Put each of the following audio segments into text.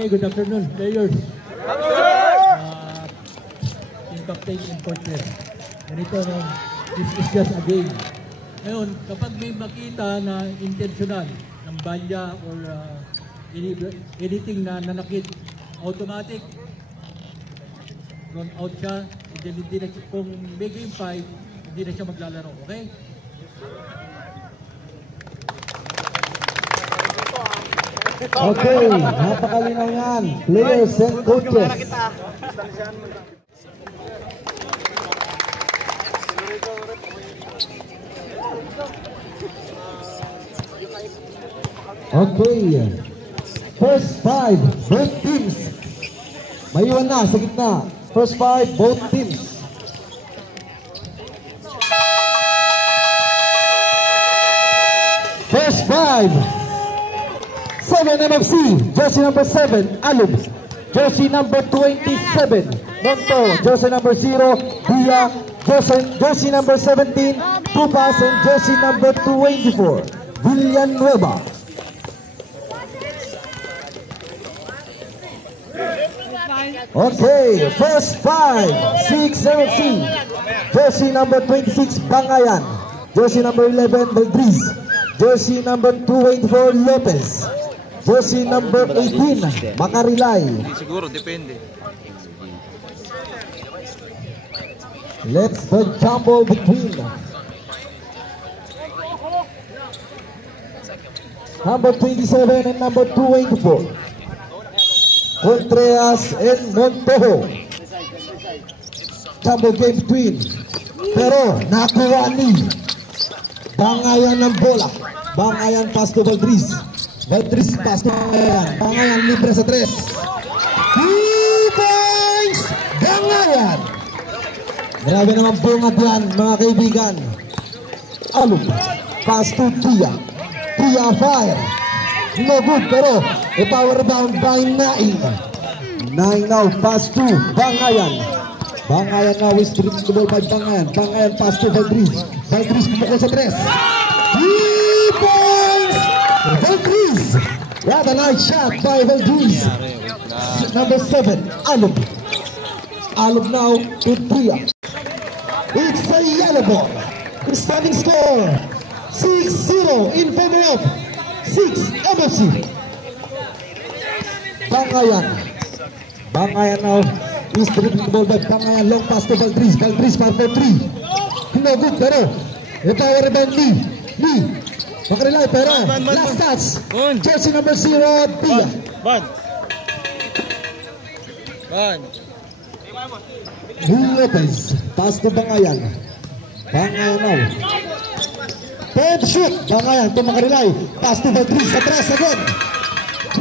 Okay, good afternoon, players. Team captain and coaches. Ganito, no? This is just a game. Ngayon, kapag may makita na intentional ng balya or anything na nanakit, automatic run out siya, hindi na, kung may game 5, hindi na siya maglalaro, okay? Okay, napakalinaw yan. Players and coaches. Okay, first 5, both teams. Maiwan na sa gitna. First 5, both teams. First 5, 7 MFC, jersey number 7, Alub. Jersey number 27, Monto. Jersey number 0, Dia. Jersey number 17, Tupas. And jersey number 24, Villanueva. Okay, first 5, 6 MFC, jersey number 26, Bangayan. Jersey number 11, Valdriz. Jersey number 24, Lopez. Jersey number 18, Makarilay. Siguro, depende. Let's the jumble between number 27 and number 24, Contreras and Montojo. Jumble game between, pero nakuha ni Bangayan ng bola. Bangayan pass to Valdriz. Valdriz pass to Bangayan. Bangayan libre sa 3. 2 points! Bangayan! Grabe naman bungat yan, mga kaibigan. Alub, pass to Tia. Tia fire. No good, pero a power rebound by Naing. Naing now, pass to Bangayan. Bangayan now is driven the ball by Bangayan. Bangayan pass to Valdriz. Valdriz pumukul sa 3. 3 points! Valdriz! What a nice shot by Valdriz. Number 7, Alub. Alub now to Tia. It's a yellow ball. The standing score 6-0 in favor of 6 MFC. Bangayan. Bangayan now is dribbling the ball by Bangayan. Long pass to Valdriz. Valdriz for 3. No good, pero the power rebound Lee. Makarilay, pero last touch. Jersey number 0, Tia. Lopez, pass to Bangayan. Bangayan now. Third shoot, Bangayan to Makarilay. Pass to Valdriz sa 3 again.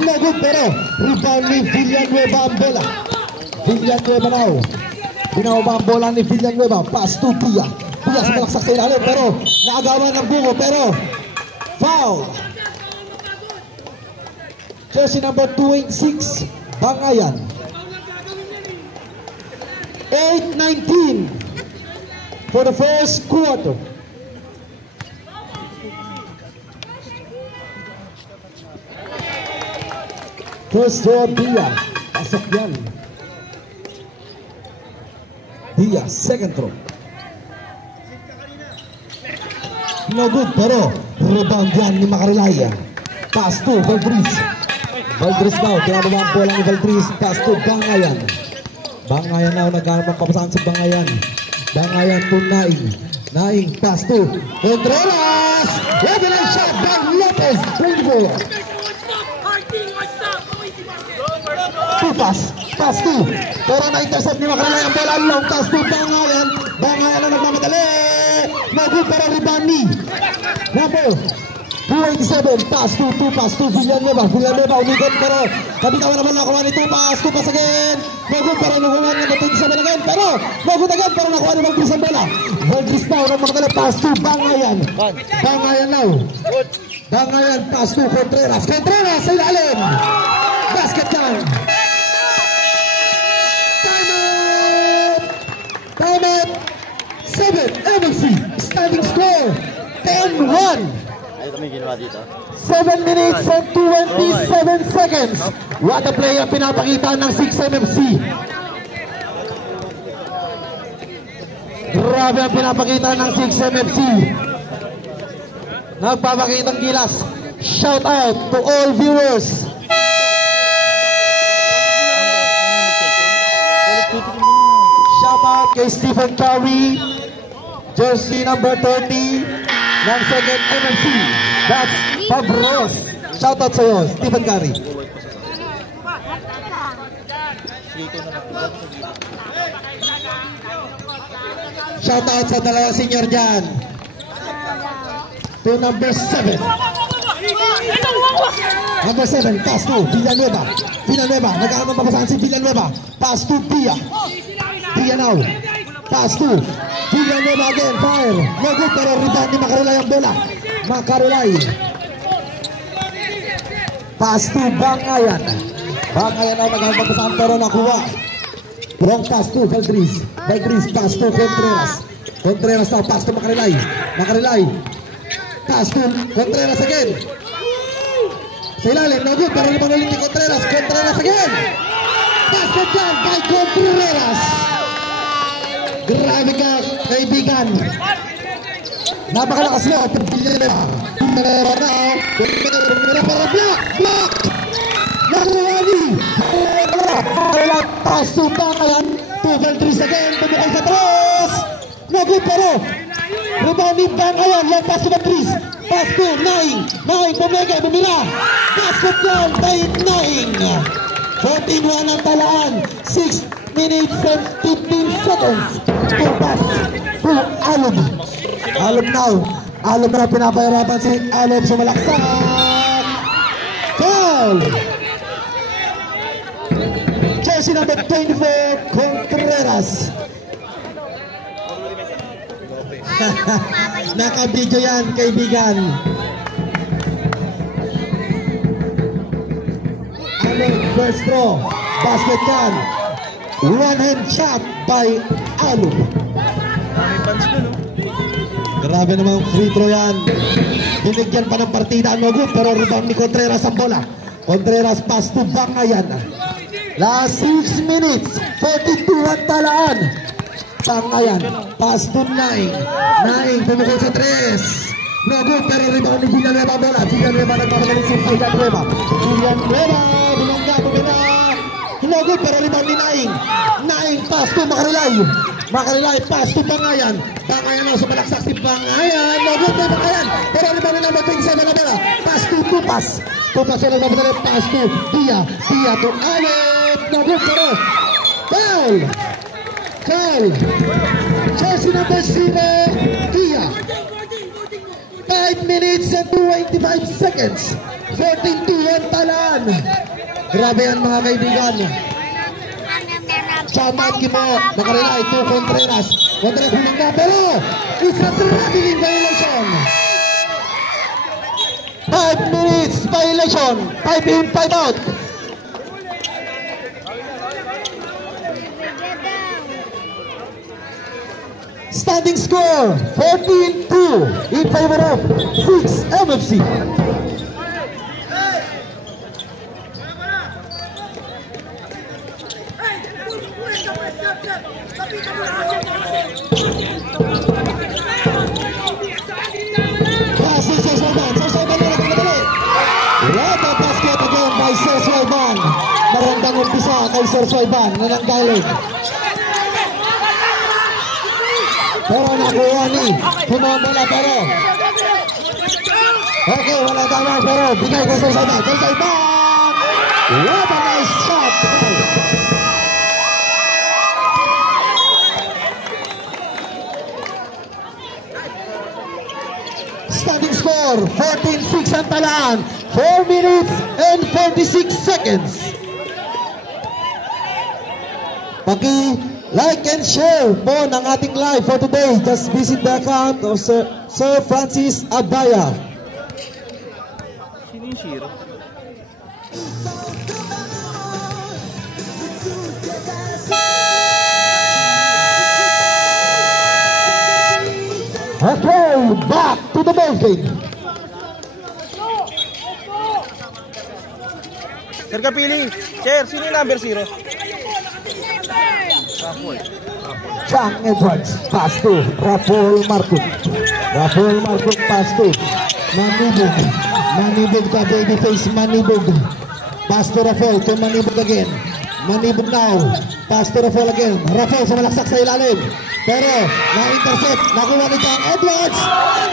No good, pero rebound ni Villanueva ang bola. Villanueva now. Binaba ang bola ni Villanueva. Pass to Tia. Tia sa malaksak sa ilalim, pero naagawan ng bungo, pero foul. Jersey number 26, Bangayan. 8-19 for the first quarter. First draw, Dia. Pasok yan. Dia, second throw. No good, pero rebound yan ni Makarilay. Pass to Valdriz. Valdriz now, kinababa ang bola ni Valdriz. Pass to Bangayan. Bangayan now, nagkaroon ng papasahan sa Bangayan. Bangayan to Naing. Naing, pass to Contreras. What a nice shot by Lopez. 24. Pass to. Pero na-intercept ni Makarilay ang bola. Long pass to Bangayan. Bangayan na nagmamadali. No good, pero rebound ni number 287. Pass to Villanueva. Villanueva umigot, pero kabitawan naman nakuha ni Tupas. Tupas again. No good, pero nakuha ni number 27 again. Pero no good again, pero nakuha ni Valdriz ang bola. Valdriz now nagmamadali. Pass to Bangayan. Bangayan now. Bangayan pass to Contreras. Contreras sa ilalim. Basket time. Time out. 7 MFC. Standing score 10-1. may ginawa dito. 7 minutes and 27 seconds. What a play ang pinapakita ng 6MFC. Grabe ang pinapakita ng 6MFC. Nagpapakitang gilas. Shout out to all viewers. Shout out kay Stephen Curry, jersey number 30 ng 2nd MFC. That's Fabros. Shout out sa'yo, Stephen Curry. Shout out sa dalawang senior dyan. To number 7. Number 7, pass to Villanueva. Villanueva, nag-aaman papasahan si Villanueva. Pass to Pia. Pia now. Pass to Villanueva again, fire. No good, pero rebound ni Macarilay ang bola. Macarilay. Pass to Bangayan. Bangayan now nag-aaman papasahan pero nakuha. Wrong pass to Valdriz. Valdriz, pass to Contreras. Contreras now, pass to Macarilay. Macarilay. Pass to Contreras again. Sa ilalim, no good, pero naman ulit ni Contreras. Contreras again. Basket down by Contreras. Grabe ka, kaibigan. Napakalakas mo. Villanueva. Villanueva na. Villanueva para block. Block. Nakuwani. Pass to Bangayan. To Valdriz again. Bumukay sa tres. No good, pero rebound ni Bangayan. Long pass to Valdriz. Pass to Naing. Naing bumigay, bumila. Basket down by Naing. 14-1 ang talaan. 6 minutes and 15 seconds. To pass to Alob. Alob now. Alob na pinapahirapan si Alob sa malaksak. Foul. Jersey number 24, Contreras. Naka-video yan, kaibigan. Allen, first throw. Basket can. One-hand shot by Allen. Grabe namang free throw yan. Binigyan pa ng partida ang Nogut, pero rebound ni Contreras ang bola. Contreras pass to Bangayan. Last 6 minutes, 42 ang talaan. Bangayan, pass to Naing. Naing, pumukol sa 3. No good, pero rebound ni Villanueva bola. Villanueva nagmamagaling si Villanueva. Villanueva, bulongga, bumina. No good, pero rebound ni Naing. Naing, pass to Macarilay. Macarilay, pass to Bangayan. Bangayan na, sumalaksak si Bangayan. No good, pero Bangayan. Pero rebound ni number 27 na bola. Pass to Tupas. Tupas na nagmamagaling, pass to Pia. Pia to Allen. No good, pero foul. Foul. Jersey number 0, Pia. 5 minutes and 25 seconds. 14-1 talaan. Grabe yan mga kaibigan. Shoutout Kimo. Macarilay to Contreras. Contreras huling na, pero it's a traveling violation. 5 minutes violation. 5 in, 5 out. Standing score 14-2 in favor of 6MFC. Passes Sir Swayban. Sir Swayban na nagmadali. What a basket again by Sir Swayban. Marandang umpisa kay Sir Swayban na nanggaling. Pero nakuha ni Humambola, pero okay, wala tama, pero bigay ko sa Swayban. Sir Swayban, what a nice shot. Standing score 14-6 ang talaan. 4 minutes and 46 seconds. Like and share po ng ating live for today. Just visit the account of Sir Francis Abaya. Sino yung Shiro? Okay, back to the ball game. Sir Kapili. Sir, sino yung number 0? Raffle. Chang Edwards, pass to Rafael Marcos. Rafael Marcos, pass to Manibog. Manibog ka, babyface Manibog. Pass to Rafael, to Manibog again. Manibog now, pass to Rafael again. Rafael sa malaksak sa ilalim. Pero, na-intercept, nakuha ni Chang Edwards.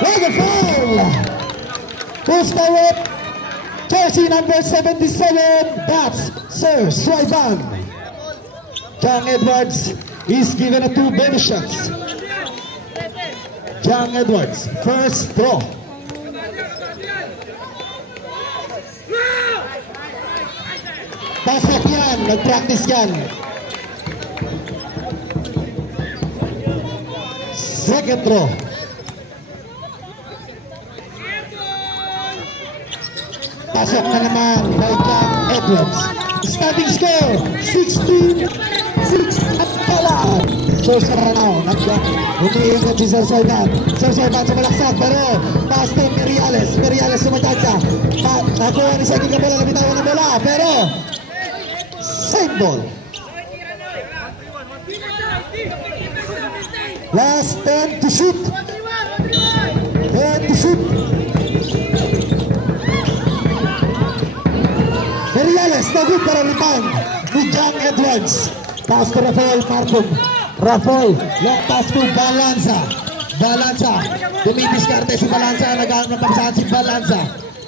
With a foul! Who's the whip? Jersey number 77, that's Sir Swaiban. Chang Edwards is given a 2 bonus shots. Chang Edwards, first throw. Pasok yan, nag-practice yan. Second throw. Pasok na naman by Chang Edwards. Starting score, 16-6 at pala. So sa now, umiingat si Sir Soyban. Sir Soyban sa malaksak, pero pass to Meriales. Meriales sumatansya. Nakuha ni Seki ka bola, nabitawan ng bola, pero same ball. Last 10 to shoot. 10 to shoot. Meriales, no good para rebound ni Chang Edwards. Pass to Rafael Marcos. Rafael, long pass to Balanza. Balanza, dumidiskarte si Balanza, nag-aano ng papasahan si Balanza.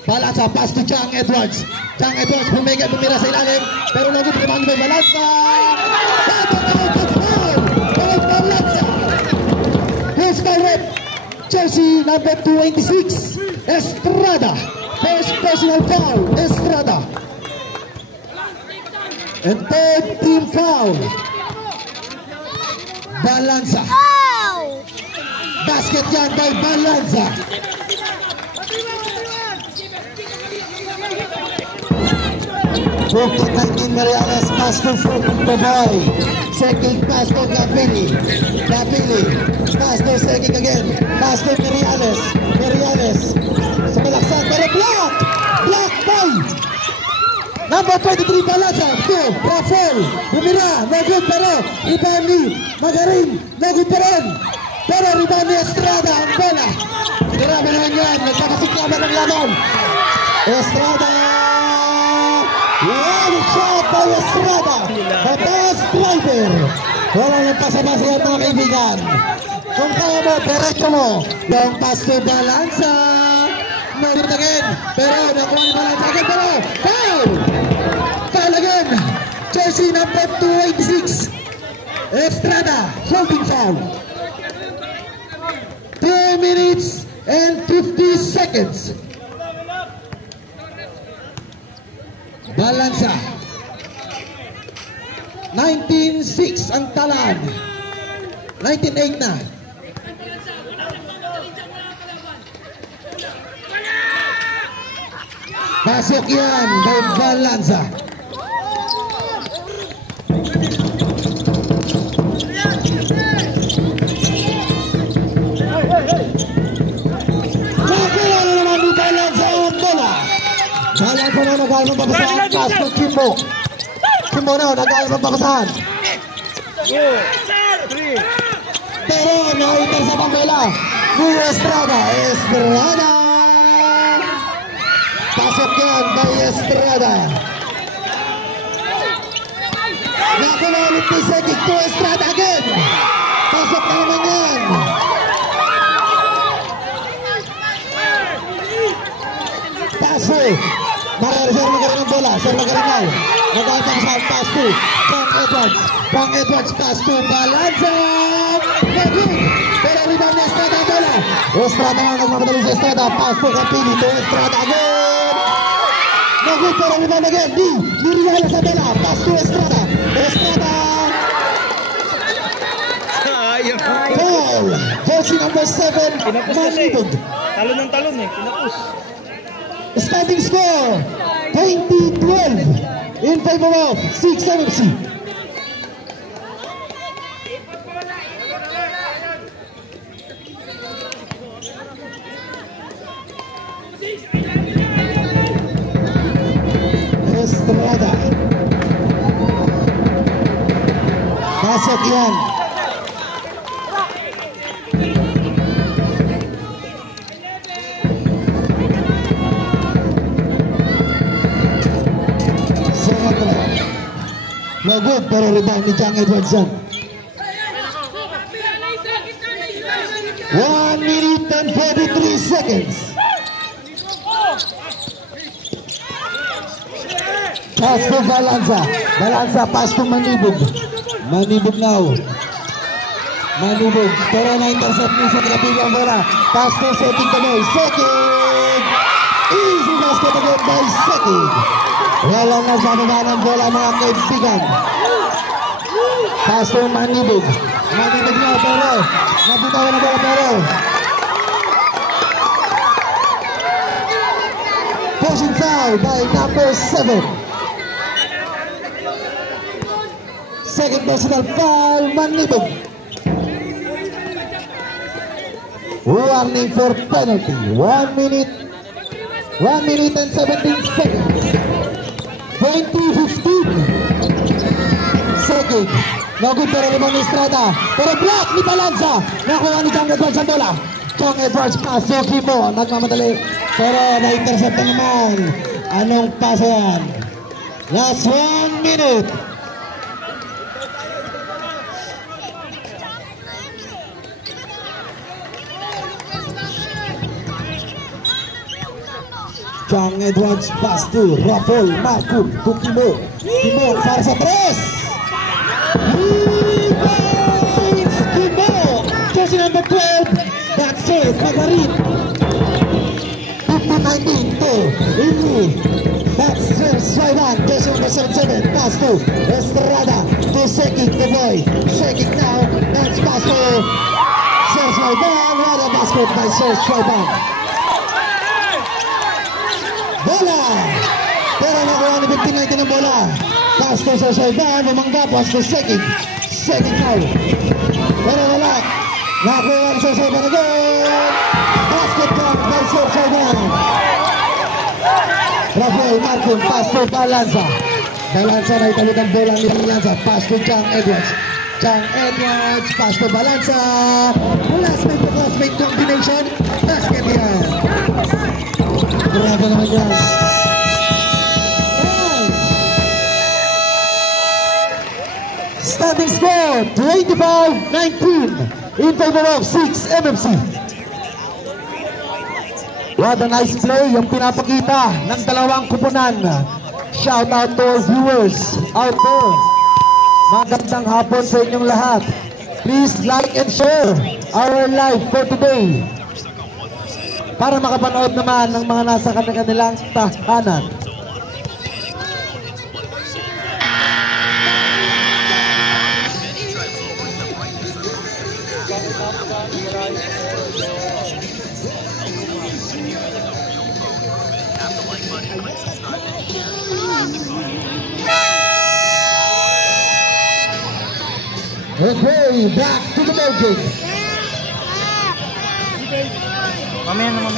Balanza, pass to Chang Edwards. Chang Edwards, bumira sa ilalim, pero no good rebound by Balanza. Balanza. Here's my rep. Jersey number 26, Estrada. First personal foul, Estrada. And third team foul. Balanza. Basket yan by Balanza. Rookie 19 Meriales, pass to Baboy. Second pass to Gapili. Gapili. Pass to second again. Pass to Meriales. Meriales. Sa malaksan, pero block! Block by number 23 Balanza. To Rafael. Bumira. No good, pero rebound ni Magarin. No good pa rin. Pero rebound ni Estrada. Ang bola. Grabe naman yan. Nagkakasiklaman ng laman. Estrada. One shot by Estrada. The best driver. Wala nang pasabasa yan mga kaibigan. Kung kaya mo, diretso mo. Long pass to Balanza. No good again. Pero nakuha ni Balanza again. Pero foul. Foul again. Jersey number 286. Estrada. Holding foul. 2 minutes and 50 seconds. Balanza. 19-6 ang talan. 19-8 na. Pasok yan by Balanza. Nakuha na naman ni Balanza ang bola. Balanza na nag-aayos ng babasahan. Pass to Kimbo. Kimbo na nag-aayos ng babasahan. 2, 3. Pero nakita sa pambela ni Estrada. Estrada. Pasok yan by Estrada. Nakuha ulit ni Sekik to Estrada again. Pasok na naman yan. Paso. Sir Magarin ang bola. Sir Magarin now. Nag-aantang sa pass to Chang Edwards. Chang Edwards pass to Balanza. Naging. Pero rebound ni Estrada ang bola. Estrada na nagmamadali sa Estrada. Pass to Capini to Estrada again. Naging pero rebound again. Di Riales ang bola. Pass to Estrada. Estrada. Foul. Jersey number 7. Manibog. Talon ng talon eh. Pinapus. Standing score 20-12 in favor of 6 MFC. Estrada. set yan. Second try. No good, pero rebound ni Chang Edwardson. 1 minute and 43 seconds. Pass to Balanza. Balanza, pass to Manibog. Manibog now. Manibog. Pero na-intercept niya sa kinabilang bola. Pass to Sekig Tanoy. Sekig! Easy basket again by Sekig. Walang nagsababa ng bola mga kaibigan. Pass to Manibog. Manibog na pero nabitawan na bola pero pushing foul by number 7. Second personal foul, Manibog. Warning for penalty. 1 minute and 17 seconds. 20-15. Second. No good pero limang ni Estrada. Pero block ni Balanza. Nakuha ni Chang Edwards ang bola. Chang Edwards pass. Suki mo. Nagmamadali. Pero na-intercept na naman. Anong pass yan? Last 1 minute. Chang Edwards pass to Rafael Marco Kukimo. Kimo para sa tres. Rebounds Kimo. Jersey number 12. That's it. Magarin. 15-19 to Ili. That's Swaiban. Jersey number 77. Pass to Estrada. To Sekig the boy. Sekig now. That's pass to Sir Swaiban. What a basket by Sir Swaiban. Bola! Pero nakuha ni 15-19 ng bola. Pass to Sir Swaiban. Bumangga. Pass to Sekig. Sekig now. Pero wala. Nakuha ni Sir Swaiban again. Basket block by Sir Swaiban. Rafael Marcon. Pass to Balanza. Balanza na italog ang bola ni Balanza. Pass to Chang Edwards. Chang Edwards. Pass to Balanza. Classmate to classmate combination. Basket yan. Grabe naman yan. Standing score 25-19 in favor of 6 MMC. What a nice play yung pinapakita ng dalawang kupunan. Shout out to all viewers out there. Magandang hapon sa inyong lahat. Please like and share our live for today para makapanood naman ng mga nasa kanilang tahanan. Okay, back to the magic. Mamaya na.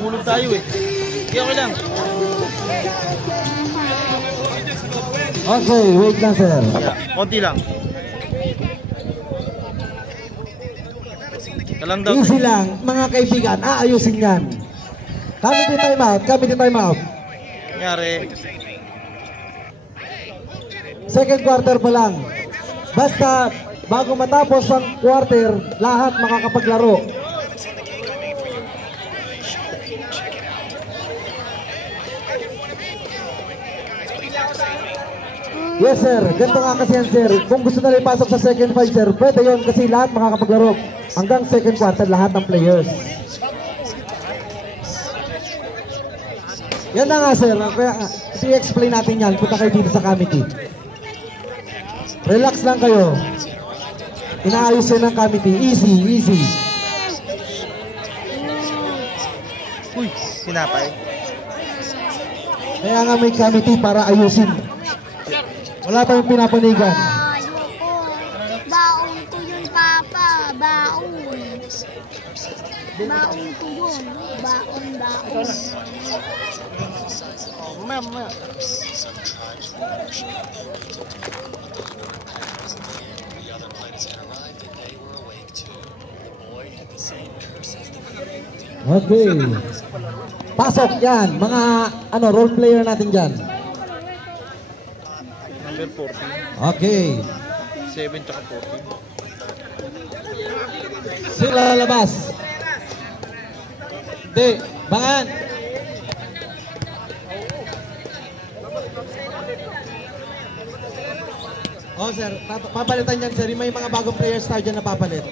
Hulog tayo eh. Kaya okay lang. Okay, wait lang sir. Konti lang. Easy lang, mga kaibigan, aayusin yan. Kami din time out. Nangyari. Second quarter pa lang. Basta, bago matapos ang quarter, lahat makakapaglaro. Yes sir, ganito nga kasi yan sir. Kung gusto na ipasok sa second five sir, pwede yun kasi lahat makakapaglaro. Hanggang second quarter, lahat ng players. Yan na nga sir, kaya i-explain natin yan. Punta kayo dito sa committee. Relax lang kayo. Inaayos yun ng committee. Easy. Uy, sinapay. Kaya nga may committee para ayusin. Wala tayong pinapanigan. Baon ko yun, Papa. Baon ko mamaya. Okay. Pasok yan. Mga role player natin dyan. Number 14. Okay. 7 tsaka 14. Sila lalabas. Hindi. Bangan. Oh sir, papalitan dyan sir. May mga bagong players tayo dyan na papalit.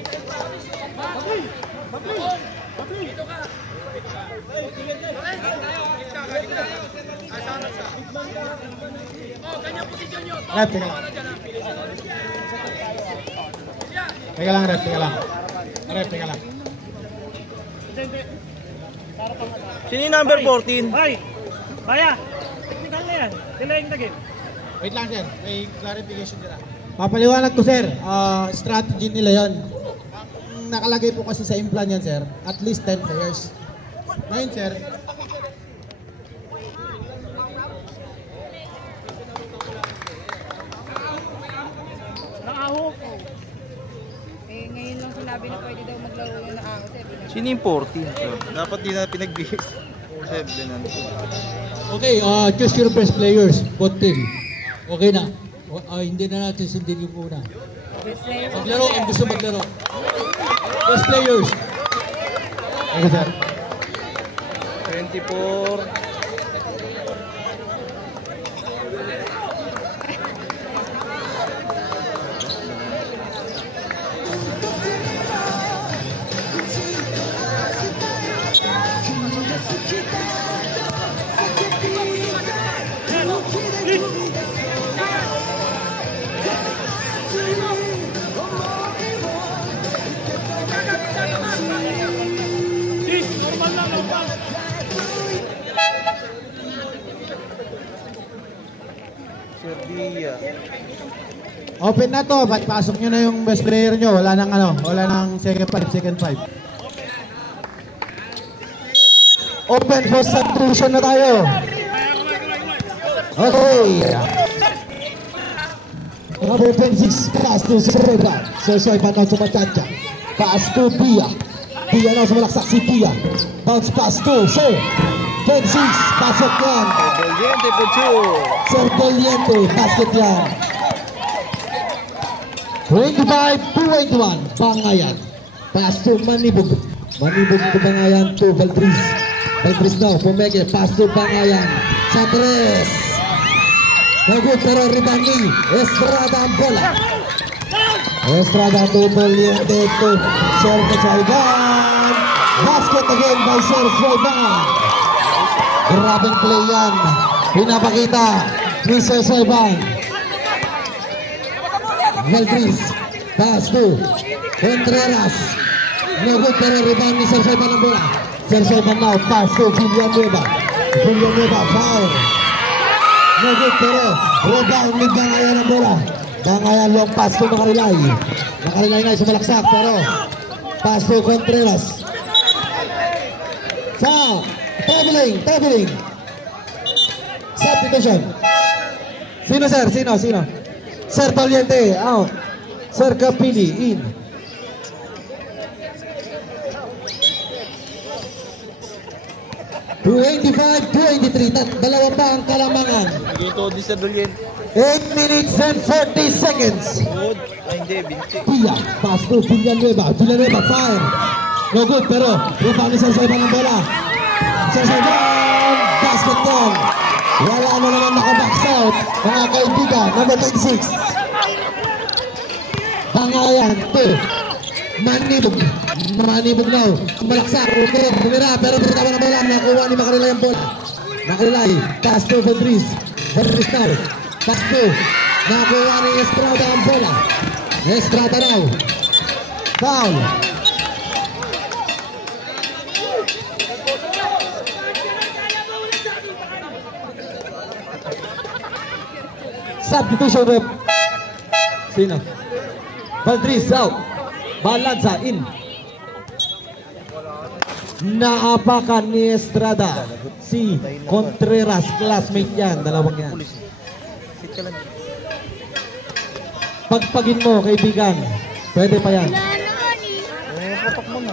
Rep, teka lang. Teka lang, Rep, teka lang. Rep, teka lang. Sino yung number 14? Hoy! Baya! Technical na yan. Delaying the game. Wait lang sir, may clarification nila. Papaliwanag ko sir, strategy nila yon. Ang nakalagay po kasi sa implan yan sir, at least 10 players. Ngayon sir, Nakaho ko. Eh, ngayon lang sinabi na pwede daw maglaro yun na ako. Sino yung 14? Dapat di na pinagbigay. 7 na. Okay, choose your best players. Both team. Okay na. Hindi na natin sundin yung una. Maglaro kung gusto maglaro. Best players. okay sir. 24. Please, normal na, normal. Serbia. Open na to, ba't pasok nyo na yung best player nyo? Wala nang wala nang second 5, second 5. Open for substitution na tayo. Okay. Number 26, pass to Soreba. Soreba na tumatadya. Pass to Pia. Pia na sumalaksak si Pia. Bounce pass to Sir. 26, pasok yan. Doliente po 2. Sir Doliente, basket yan. 25-21, Bangayan. Pass to Manibog. Manibog to Bangayan to Valdriz. Valdriz now, Pumeke. Pass to Bangayan. Sa tres. Bagus pero rebound ni Estrada ang bola. Estrada to Doliente to Sir Soiban. Basket again by Sir Soiban. Grabing play yan. Pinapakita ni Sir Soiban. Valdriz. Pass to Contreras. No good pero rebound ni Sir Soiban ang bola. Sir Soiban now. Pass to Villanueva. Villanueva foul. No good pero rebound ni Bangayan ang bola. Bangayan long pass to Makarilay. Makarilay na sumalaksak pero pass to Contreras. Foul. Traveling. Substitution. Sino sir? Sino? Sir Doliente, out. Sir Capili, in. (25-23), dalawa pa ang kalamangan. Naging di sa Doliente. 8 minutes and 40 seconds. Good. Ay hindi, Vinci. Pia, pass to Villanueva, fire. No good, pero rebound ni Sir Soiban ang bola. Sir Soiban, basket yan. Wala na naman nakabox out, mga kaibigan, number 26. Bangayan, Manibog now. Malaksak, bumira, pero bumira na bola. Nakuha ni Makarilay ang bola. Makarilay, pass to Valdriz. Valdriz now. Pass to. Nakuha ni Estrada ang bola. Estrada now. Foul. Substitution rep. Sino? Valdriz out. Balanza in. Naapakan ni Estrada si Contreras, classmate yan, dalawang yan. Sit ka lang. Pagpagin mo, kaibigan. Pwede pa yan. Patok mo na.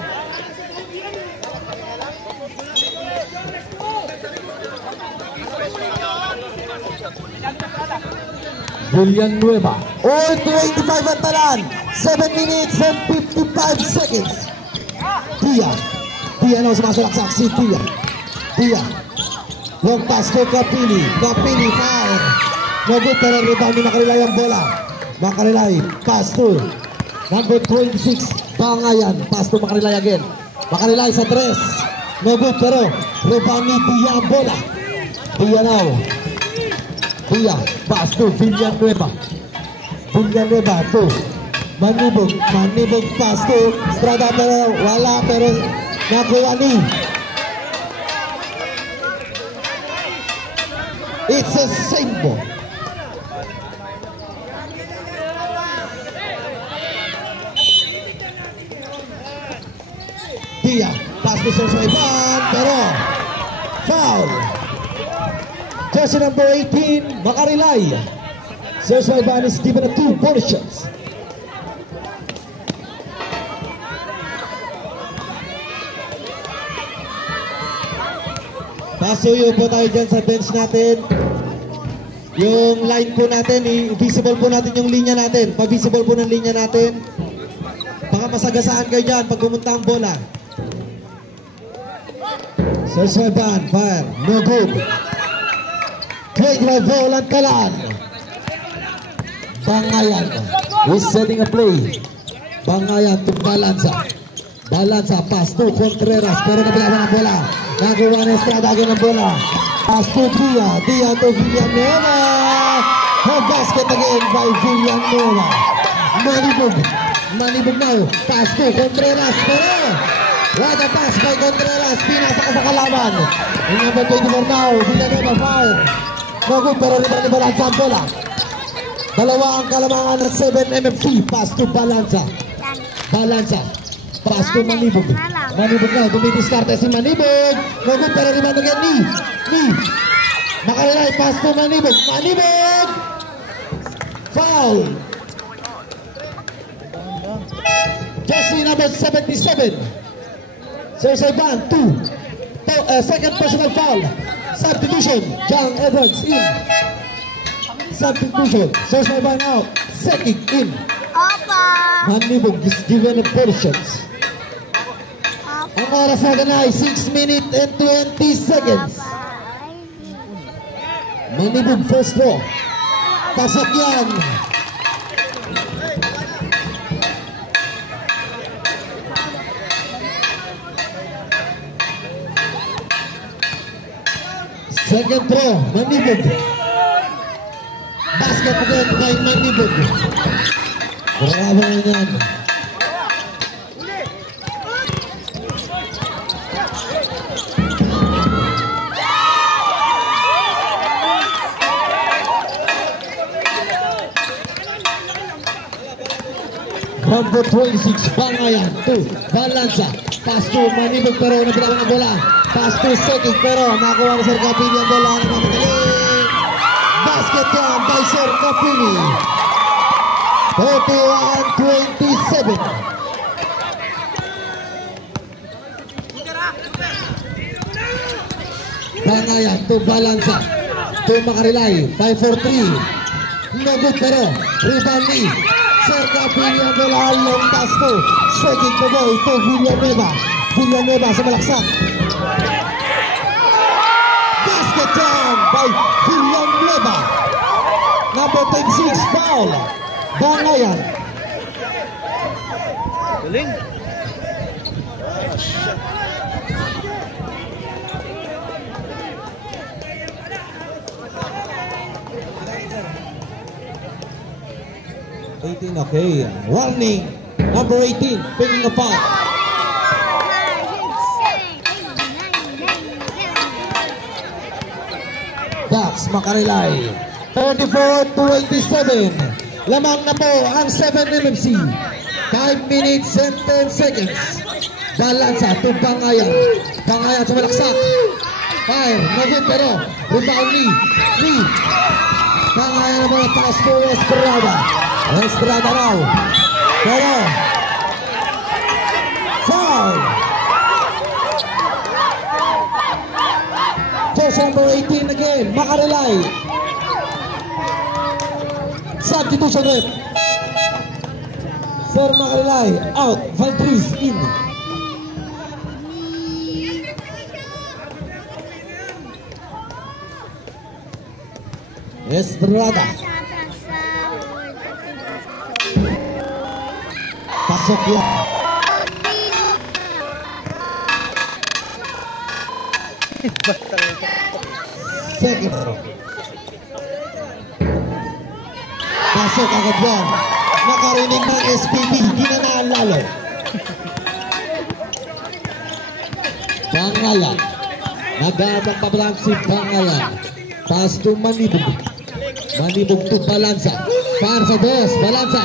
Villanueva. All 25 at talan. 7 minutes and 55 seconds. Dia na sumasalaksak si Dia. Long pass to Capili. Capili fire. Nagod pero rebound ni Makalilay ang bola. Makalilay pass to number 26 Bangayan. Pass to Makalilay again. Makalilay sa 3. Nagod pero rebound ni Dia ang bola. Dia now. Dia pass to Villanueva to Manibog pass to Estrada pero wala, pero nakuha ni. It's a same ball. Dia pass to Sosoiban pero foul. Jersey number 18, Makarilay. Sosoiban is given a 2 bonus shots. Pasuyo po tayo dyan sa bench natin. Yung line po natin, i-visible po natin yung linya natin. Pa-visible po ng linya natin. Baka masagasaan kayo dyan pag pumunta ang bola. Sosoiban, fire, no good. Great ball at kalan. Bangayan is setting a play. Bangayan to Balanza. Balanza pass to Contreras pero nabilawan ang bola. Nagawa ni Estrada agad ang bola. Pass to Dia to Villanueva. A basket again by Villanueva. Manibog now. Pass to Contreras pero what a pass by Contreras. Pinasa ka sa kalaban. In number 24 now. Villanueva fire. No good pero riba ni Balanza ang bola. Dalawa ang kalamangan ng 7 MFC. Pass to Balanza. Pass to Manibog. Manibog na. Dumidiskarte si Manibog. No good pero riba ni Makalilay. Pass to Manibog. Foul. Jersey number 77. Sosoiban 2. Second personal foul. Substitution, John Edwards in. Substitution, Sosoiban out. Setting in. Manibog is given a portions. Ang oras na ganay, 6 minutes and 20 seconds. Manibog first throw. Pasok yan. Second throw, Manibog. Basket again by Manibog. Bravo na yan. Number 26, Bangayan to Balanza. Pass to Manibog pero nabilawan ang bola. Pass to Sekig pero nakuha ni Sir Capili ang bola ng mamadali. Basket yan by Sir Capili. 41-27. Bangayan to Balanza to Makarilay. 5-4-3. No good pero rebound ni Sir Capili ang bola. Long pass to Sekig to boy to Villanueva sa malaksak. Basket down by Villanueva. Number 26 foul. Bangayan. Galing. Okay. Warning. Number 18 picking a foul. Dax Makarilay. 34-27. Lamang na po ang 7 MMC. 5 minutes and 10 seconds. Balansa to Bangayan. Bangayan sa malaksak. Fire, no good pero rebound ni Bangayan naman pass to Estrada. Estrada raw. Pero foul. Just number 18 again, Macarelay. Substitution rep. Sir Macarelay out, Valdriz in. Estrada. Pasok yan. Second. Pasok agad yan. Nakarinig ng SPB. Ginanaan lalo. Bangayan. Nag-aabang pabalang si Bangayan. Pass to Manibog. Manibog to Balansa. Fire sa dos. Balansa.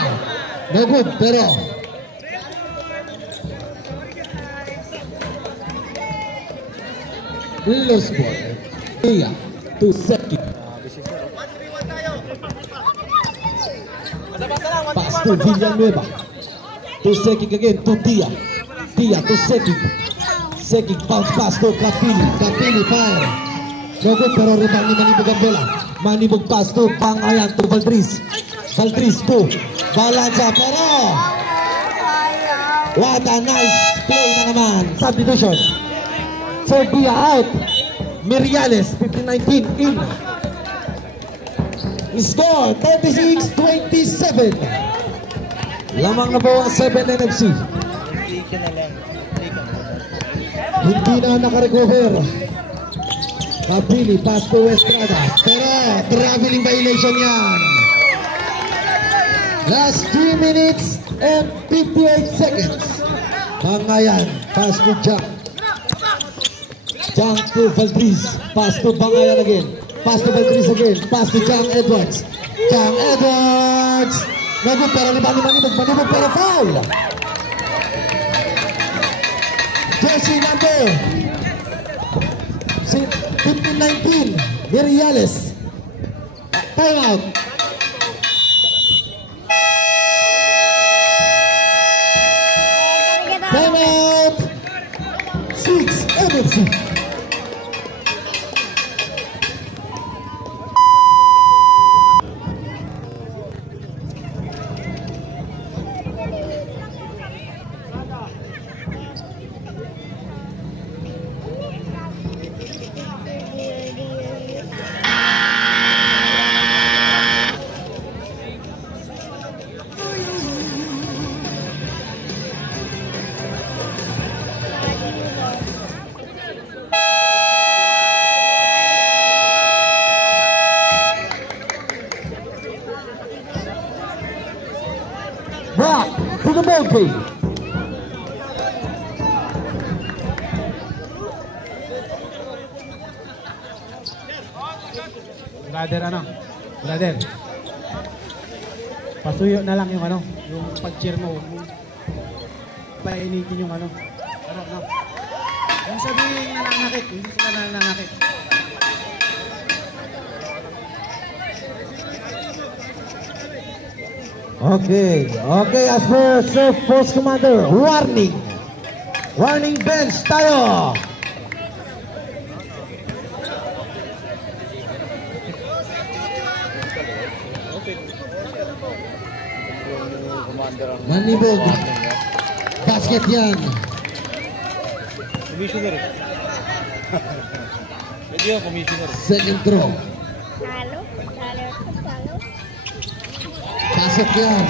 No good pero loose ball. Tia to Seki. Pass to Villanueva. To Seki again to Tia. Tia to Seki. Seki bounce pass to Kapili. Kapili fire. No good pero rebound ni Manibog ang bola. Manibog pass to Bangayan to Valdriz. Valdriz to Balansa pero what a nice play na naman. Substitution. Serbia out. Miriales 15-19 in. Score 36-27. Lamang na po ang 7 NFC. Hindi na nakarecover. Kapili pass to Estrada. Pero traveling violation yan. Last 3 minutes and 58 seconds. Bangayan pass to Jack. Jang to Valdriz. Pass to Bangayan again. Pass to Valdriz again. Pass to Jang Edwards. Jang Edwards. Nagod pero Manibog pero foul. Jersey number 15-19. Miriales. Time out. Time out. 6 NFC. Back to the ball game. Brother. Pasuyo na lang yung yung pag-cheer mo. Painitin yung Ano. Yung sabing nananakit, hindi sila nananakit. Okay, as per Surf Post Commander, warning bench tayo. Manibog, basket yan. Commissioner. Pwede yung commissioner. Second throw. Talo. Pasok yan.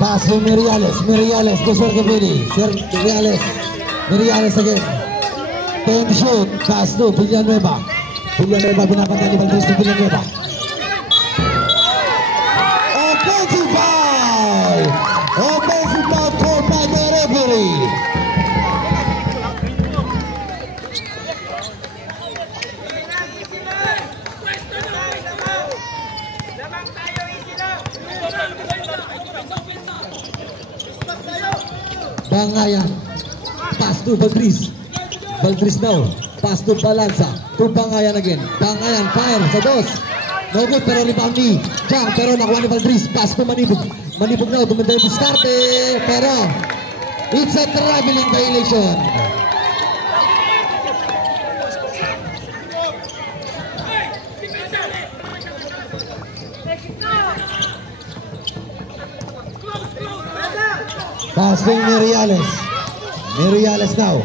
Pass to Miriales to Sergevini. Miriales again. 10 shoot. Pass to Villanueva. Binabanda ni Valdriz to Villanueva. Offensive foul called by the referee. Bangayan. Pass to Valdriz. Valdriz now. Pass to Balanza. To Bangayan again. Bangayan fire sa dos. No good pero rebound ni Jang. Pero nakuha ni Valdriz. Pass to Manibog. Manibog now. Tumanda yung diskarte. Pero it's a traveling violation. Passing Miriales. Miriales now.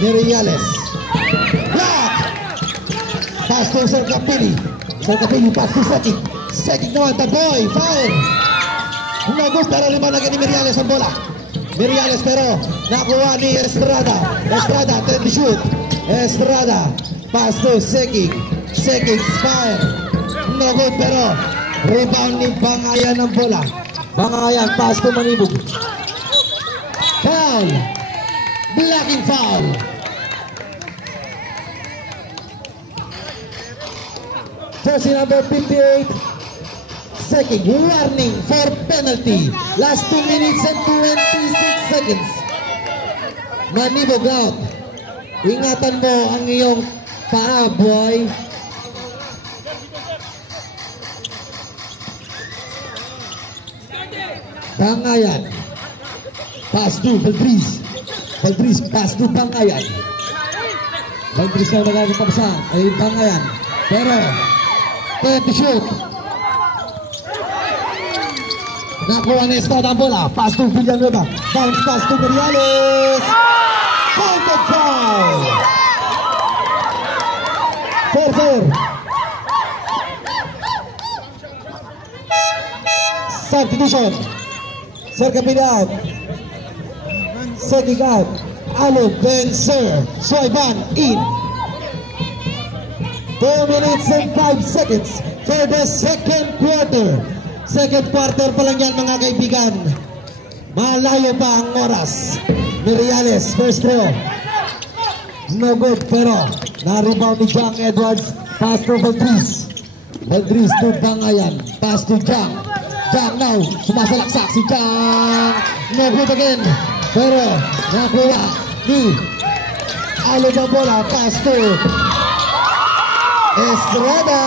Miriales. Block! Pass to Sercapili. Sercapili pass to Sekik. Sekik naman, the boy. Foul! Nagus pero limanagin ni Miriales ang bola. Miriales pero nakuha ni Estrada. Estrada, try to shoot. Estrada. Pass to Sekik. Sekik, fire. Nagus pero rebound ni Bangayan ng bola. Bangayan, pass to Manibog. Foul! Blocking foul! Jersey number 58, Sekik, warning for penalty. Last 2 minutes and 26 seconds. Manibog out. Ingatan mo ang iyong paa, boy. Bangayan. Pass to Valdriz. Valdriz pass to Bangayan. Valdriz na nagagawin pa sa ay Bangayan. Pero try to shoot. Nakuha ni Estrada ang bola. Pass to Villanueva. Bounce pass to Miriales. Counted foul. 4-4. Substitution. Sercapili out. Sekik out. Alo, Benzer. Soyban in. 2 minutes and 5 seconds for the second quarter. Second quarter pa lang yan mga kaibigan. Malayo pa ang oras. Miriales, first throw. No good pero na-rebound ni Jang Edwards. Pass to Valdriz. Valdriz to Bangayan. Pass to Jang. Jang now, sumasalaksak si Jang. No good again. Pero nakuha ni Alo ng bola. Pass to Estrada.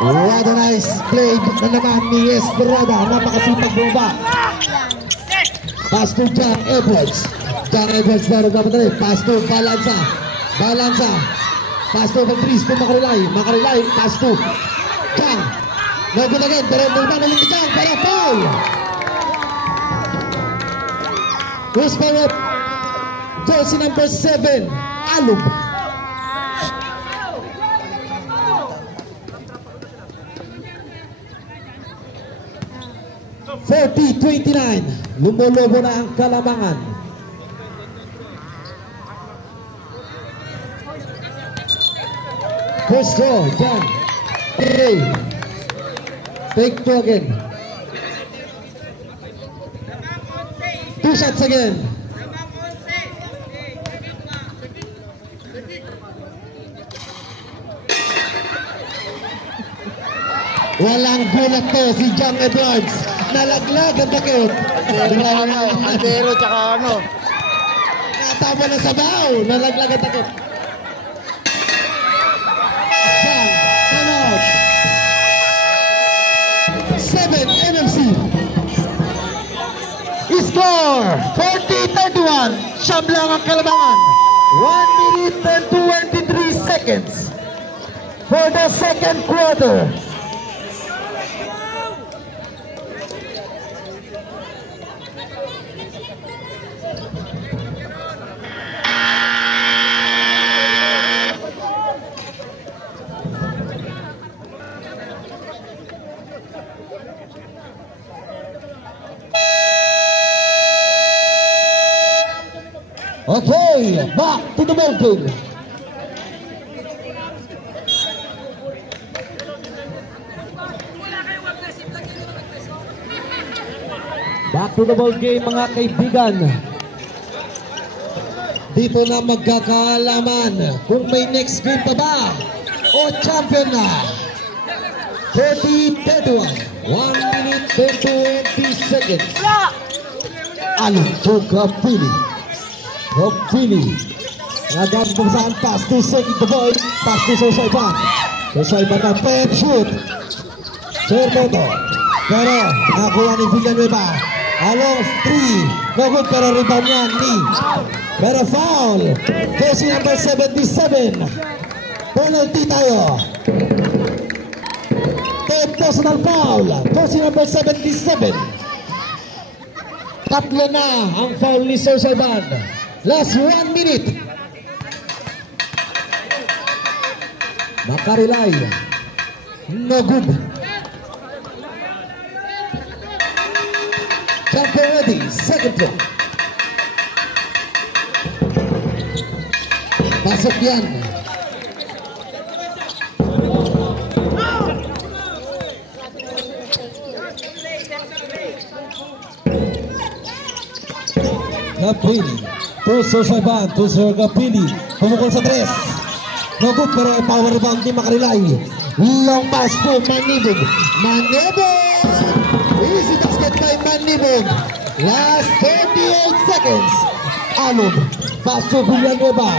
What a nice play na naman ni Estrada. Napakasipag bomba. Pass to Jang Edwards. Jang Edwards na nagpapadali. Pass to Balanza. Balanza. Pass to Valdriz to Makarilay. Makarilay. Pass to Jang. No good again. Pero naman ulit ni Jang. Pero foul. Who's forward? Jersey number 7. Alub. $40-29. Lumolobo na ang Kalamangan. First throw, John. Take 2 again. 2 shots again. Walang gulat to si Jang Edwards. Nalaglag ang takot. Aldero tsaka ano. Natama na sa baw. Nalaglag ang takot. Jang, time out. 7 MMC. Score 40-31. Siyam lang ang Kalamangan. 1 minute and 23 seconds for the second quarter. Okay, back to the ball game. Back to the ball game mga kaibigan. Dito na magkakaalaman kung may next game pa ba o champion na. 40-31. 1 minute and 20 seconds. Allen to Gapini. Gapini. Nagam pagsahan pass to Seki the boy. Pass to Sosaiban. Sosaiban na pen shoot. Sermoto. Pero nakuha ni Villanueva. Along 3. No good pero rebound yan ni. Pero foul. Jersey number 77. Penalty tayo. Personal foul. Jersey number 77. Tatlo na ang foul ni Sir Saiban. Last 1 minute. Makarilay. No good. Champion ready. Second throw. Pasok yan. Gapini. To Sir Saiban. To Sir Gapini. Pumukol sa 3. No good pero power rebound ni Makarilay. Long pass to Manibog. Manibog! Easy basket by Manibog. Last 38 seconds. Alon. Pass to Villanueva.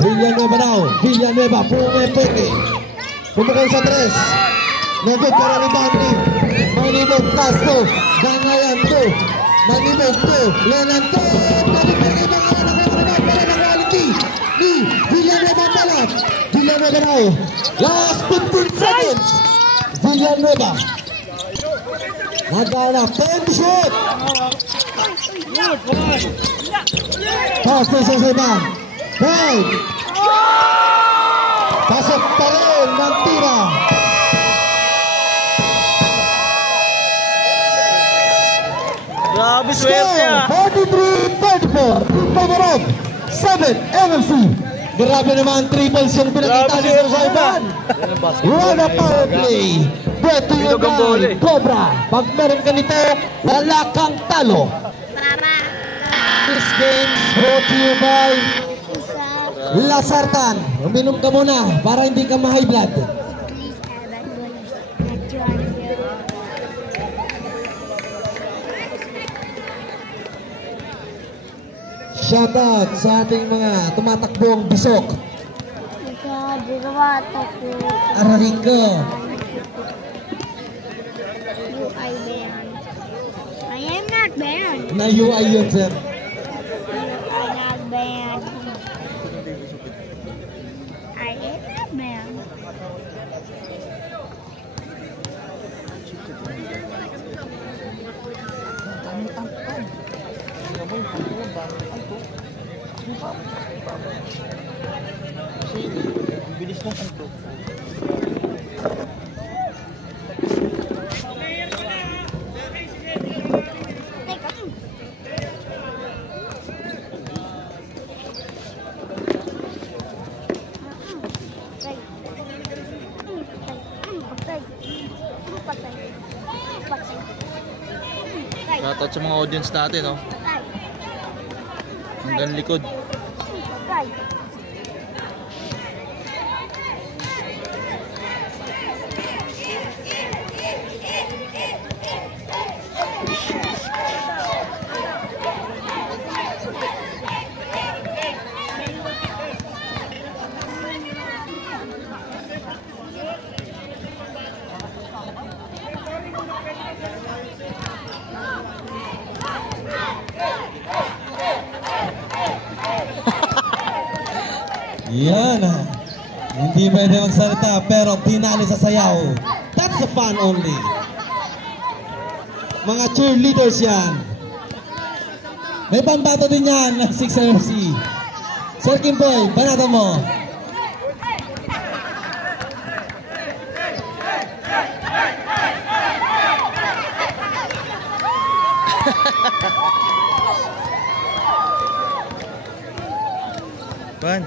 Villanueva now. Villanueva. Pumepeke. Pumukol sa 3. No good pero rebound ni Manibog. Pass to Bangayan to. Manibog to. Lenan to. Villanueva balat. Villanueva now. Last 15 seconds. Villanueva. Nagana. 10 shot. Pass to Sosaiban. 10. Pasok pa rin ng tira. Grabe swerte ah. 43-34 in favor of 7 MMC. Grabe naman triples yung pinakita ni Sir Saiban. What a power play. Brought to you by Cobra. Pag meron ka nito, wala kang talo. This game brought to you by Lasartan. Uminom ka muna para hindi ka ma-high blood. Shoutout sa ating mga tumatakbong bisok. Ararico. UI band. I am not banned. Na UI yun, sir. I'm not banned. I am not banned. Ang bilis ng kanto. Shoutout sa mga audience natin, no? Hanggang likod. Yan. Hindi pwede magsalita pero tinali sa sayaw. That's the fun only. Mga cheerleaders yan. May pambato din yan ng 6MC. Sir Kimboy, banata mo. Ban.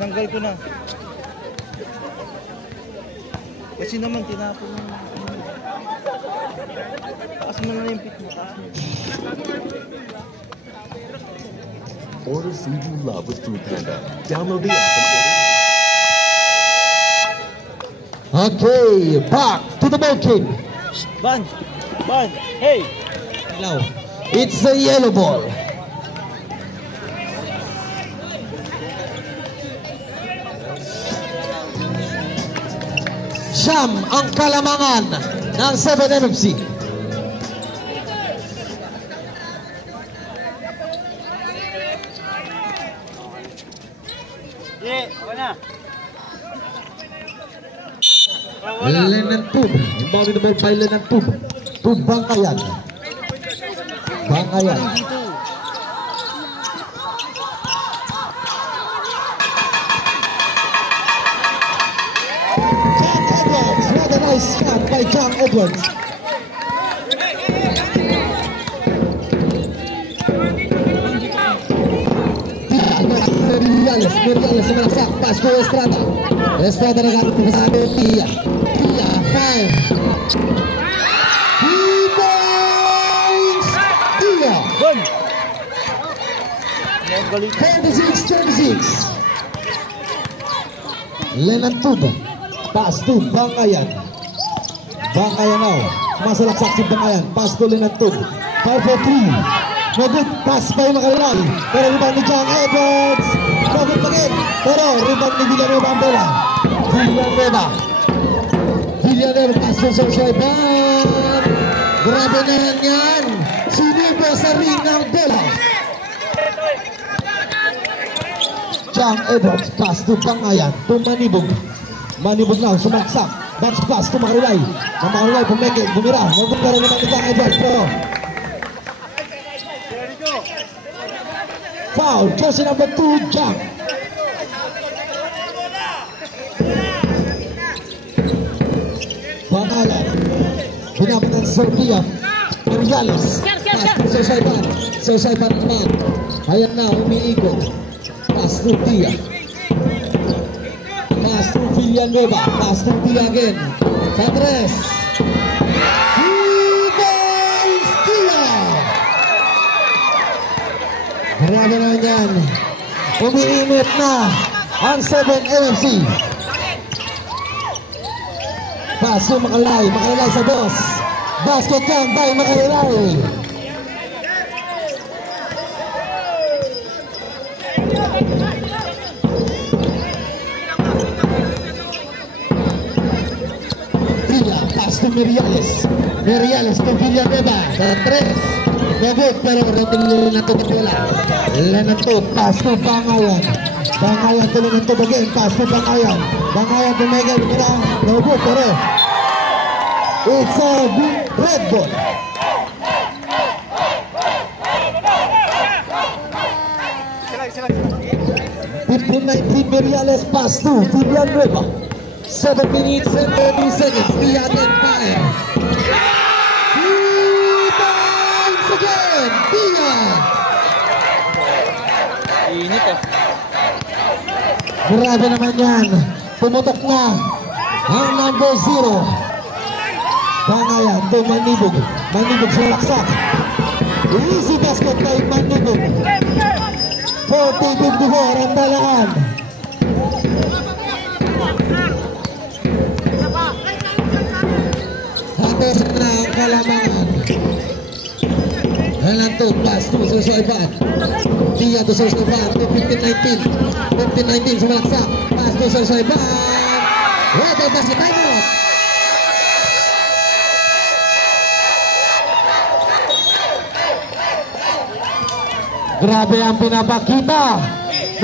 Tinanggal ko na. Kasi naman tinapon mo. Taas mo na yung pick mo. Taas mo. Order food you love with Food Panda. Download the app and order. Okay, back to the ball game. Ban! Ban! Hey! Now, it's a yellow ball. Siyam ang kalamangan ng 7MFC. Lenantub, inbound the ball by Lenantub. To Bangayan. Bangayan. John Edwards, what a nice shot by John Edwards. Meriales menasak, pas ke Estrada. Estrada dengan kebesaran Tia. Tia, 5. He points Tia. 26-36. Lenantub, pas to Bangayan. Bangayan now. Masalaksak si Bangayan, pas to Lenantub. 5-4-3. Nagod, pass pa yung makalala. Pero rebound ni John Edwards. Nagod again. Pero rebound ni Villanueva ang bola. Villanueva pass to Sorsaiban. Grabe na yan. Sinibo sa ring ng bola. John Edwards pass to Bangayan. To Manibog. Manibog now, sumaksak. Bounce pass to Makalulay. Na Makalulay pumeke, bumira. Nagod ka rin naman ni John Edwards. Pero foul, jersey number 2, Jack. Bangayan. Binabatan sa Sophia. Meriales. Sorsaiban naman. Ayan na, umiikot. Pass to Tia. Pass to Villanueva. Pass to Tia again. Sa tres. Grabe naman yan. Umiinit na ang 7MFC. Paso Makalay. Makalay sa boss. Basket yan by Makalay. Villa. Pass to Meriales. Meriales to Villanueva. Sa tres. Nagod pero Lenantub bola. Lenantub pass to Bangayan. Bangayan to Lenantub again. Pass to Bangayan. Bangayan to Megan. Nagod pero it's a red ball. 15-19 Meriales pass to Villanueva. 7 minutes and 30 seconds. Tia again fire. Again, Tia. Init eh. Grabe naman yan. Pumutok na ang number 0. Bangayan to Manibog. Manibog sa laksak. Easy basket kay Manibog. 40-54 ang dalaan. Hatos na ang kalamangan. Lenantub pass to Sorsaiban. Tia to Sorsaiban. 15-19. 15-19 sa malaksak. Pass to Sorsaiban. Red basket time out. Grabe ang pinapakita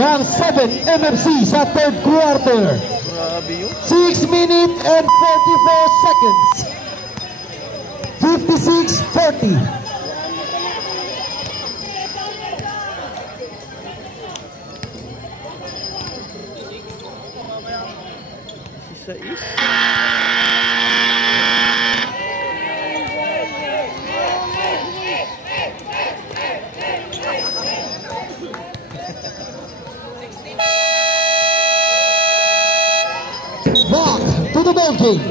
ng 7MFC sa third quarter. Grabe yun. 6 minutes and 44 seconds. 56-40. Sa is. Back to the ball game.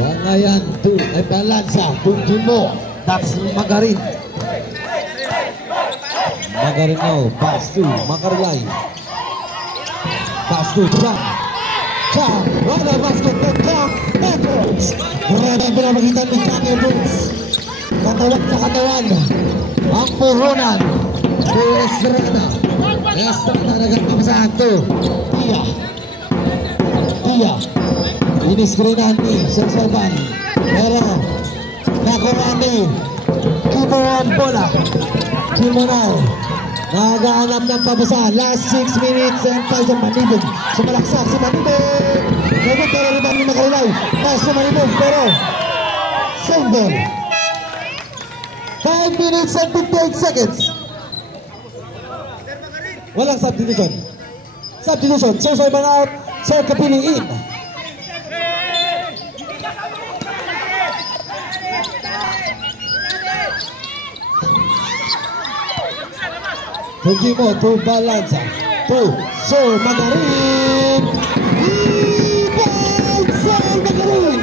Bangayan to ay Balansa. Punjimo. That's Magarin. Magarin now. Pass to Makarlay. Pass to Chang. Chang. Wala basket to Chang. Edwards. Grabe ang pinamagitan ni Chang Edwards. Katawan sa katawan. Ang puhunan. To Estrada. Estrada nagagpapasahan to Tia. Tia. Iniskrinan ni Sersorban. Pero nakuha ni Kimo ang bola. Kimo now. Nagahanap ng pabasahan. Last 6 minutes and 5 sa Manibog. Sumalaksak si Manibog. Nagod pero rebound ni Makarlay. Pass sa Manibog pero same ball. 5 minutes and 58 seconds. Walang substitution. Substitution. Sir Soyban out. Sir Kapiling in. Tugimo to Balansa. To Sir Magarin. Rebound Sir Magarin.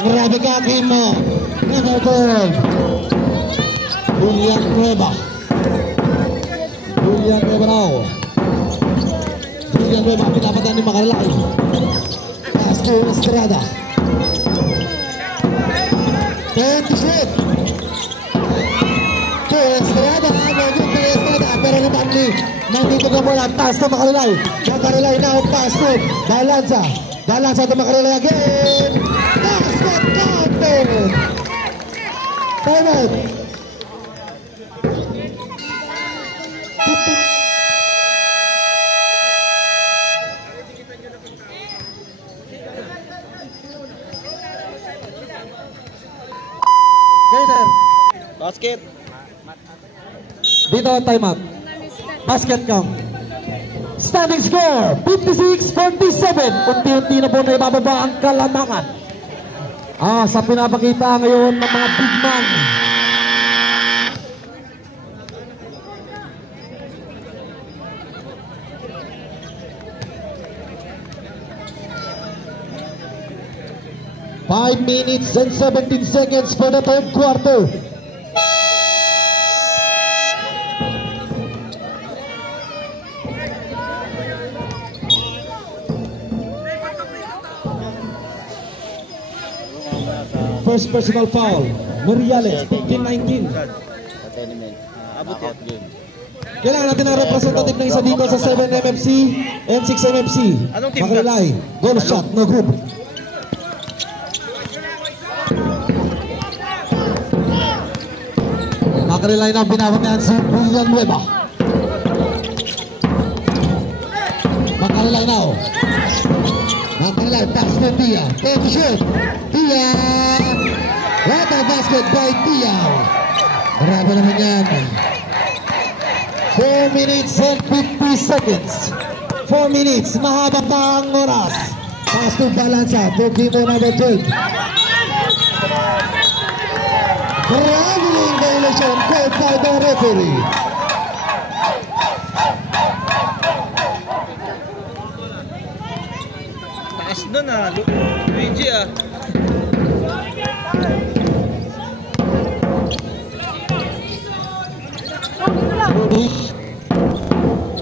Grabe ka Kimo. Never goal. Julian Nueva. Julian Nueva now. Julian Nueva pinapatan ni Makarlay. Pass to Estrada. 10 to shoot. To Estrada. Pero naman ni nandito ka mula. Pass to Makarlay. Makarlay now. Pass to Balansa. Balansa to Makarlay again. Basket counted. Time out. Okay, sir. Basket. Dito time out. Basket count. Standing score 56-47. Unti-unti na po na ibababa ang kalamangan. Sa pinapakita ngayon ng mga big man. Five minutes and 17 seconds for the third quarter. First personal foul, Muriales, 15-19. Kailangan natin ang representative ng isa dito sa 7MFC and 6MFC. Makarlay, goal shot, no group. Makarlay na binabagyan si Julian Nueva. Makarlay now. Makarlay, pass to Tia. Take the shoot. Tia. What a basket by Tia. Marami naman yan. 4 minutes and 50 seconds. 4 minutes. Mahaba pa ang oras. Pass to Balansa. Tugimo number 12. Traveling violation called by the referee. Taas nun Luigi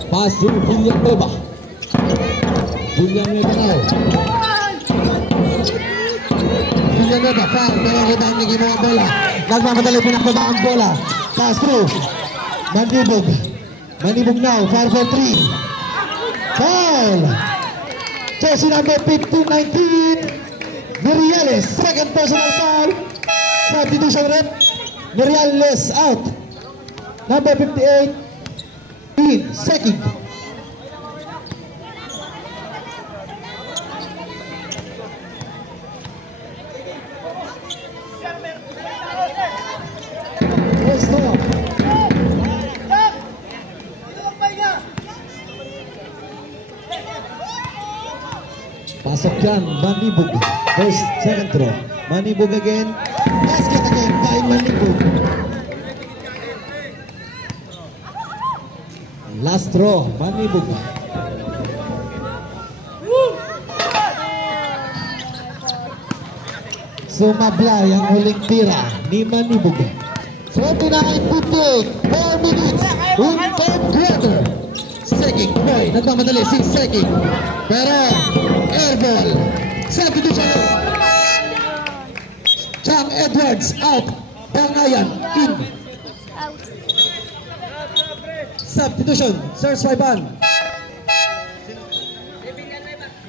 Pass to Julian Nueva. Julian Nueva now. Julian Nueva, foul. Nangangibang ni Gimo ang bola. Nagmamadali pinakbaba ang bola. Pass through. Manibog. Manibog now. Foul for 3. Foul. Jersey number 15-19. Muriales. Second personal foul. Substitution rep. Muriales out. Number 58. Second. First off. Pasok yan, Manibog. First, second throw. Manibog again. Basket again by Manibog. Last throw, Manibog. Sumablay ang huling tira ni Manibog. 49-58, 4 minutes in third quarter. Seking, boy, nagmamadali si Seking. Pero, airball. Substitution. Chang Edwards out. Bangayan in. Substitution. Sir Saiban.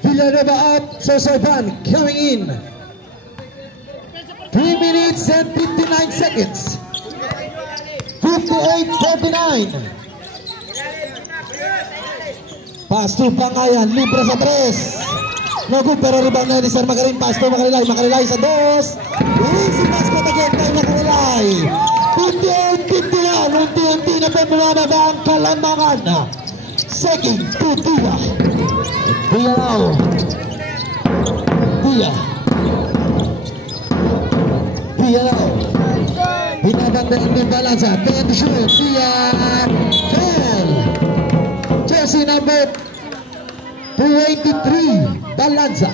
Villanueva out. Sir Saiban coming in. 3 minutes and 59 seconds. 58-49. Pass to Bangayan, libre sa 3. No good, pero rebound na ni Sir Magarin. Pass to Makarilay sa 2. Easy basket again kay Makarilay. 58-51. Unti-unti na pa bumababa ang Kalamangan. Second to Dia. Dia now. Dia now. Binabanggaan ng balansa. Ten to shoot. Dia fell. Jersey number 283, Balanza.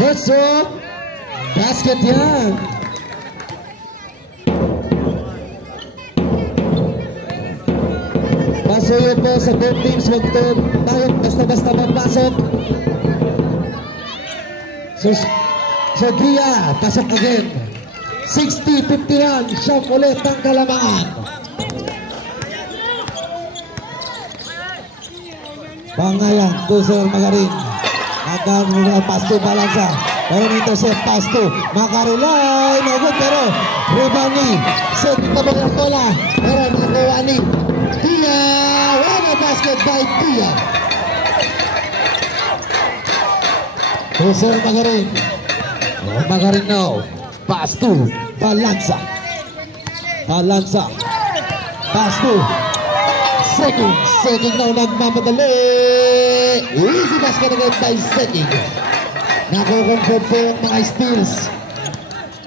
First throw, basket yan. Pasuyo po sa both teams. Huwag tayo basta-basta magpasok. So Gia, pasok again. 60-51, shot ulit ang Kalamangan. Bangayan, Kusel Magarin. Nagdaan pass to Balanza. Pero intercept, pass to Makarilay. No good, pero rebound ni set na mga bola. Pero nakuha ni Dia. What a basket by Dia. Kusel Magarin. Magarin now. Pass to Balanza. Balanza. Pass to Seking. Seking now nagmamadali. Easy basket again by Seking. Nako-confirm po yung mga steals.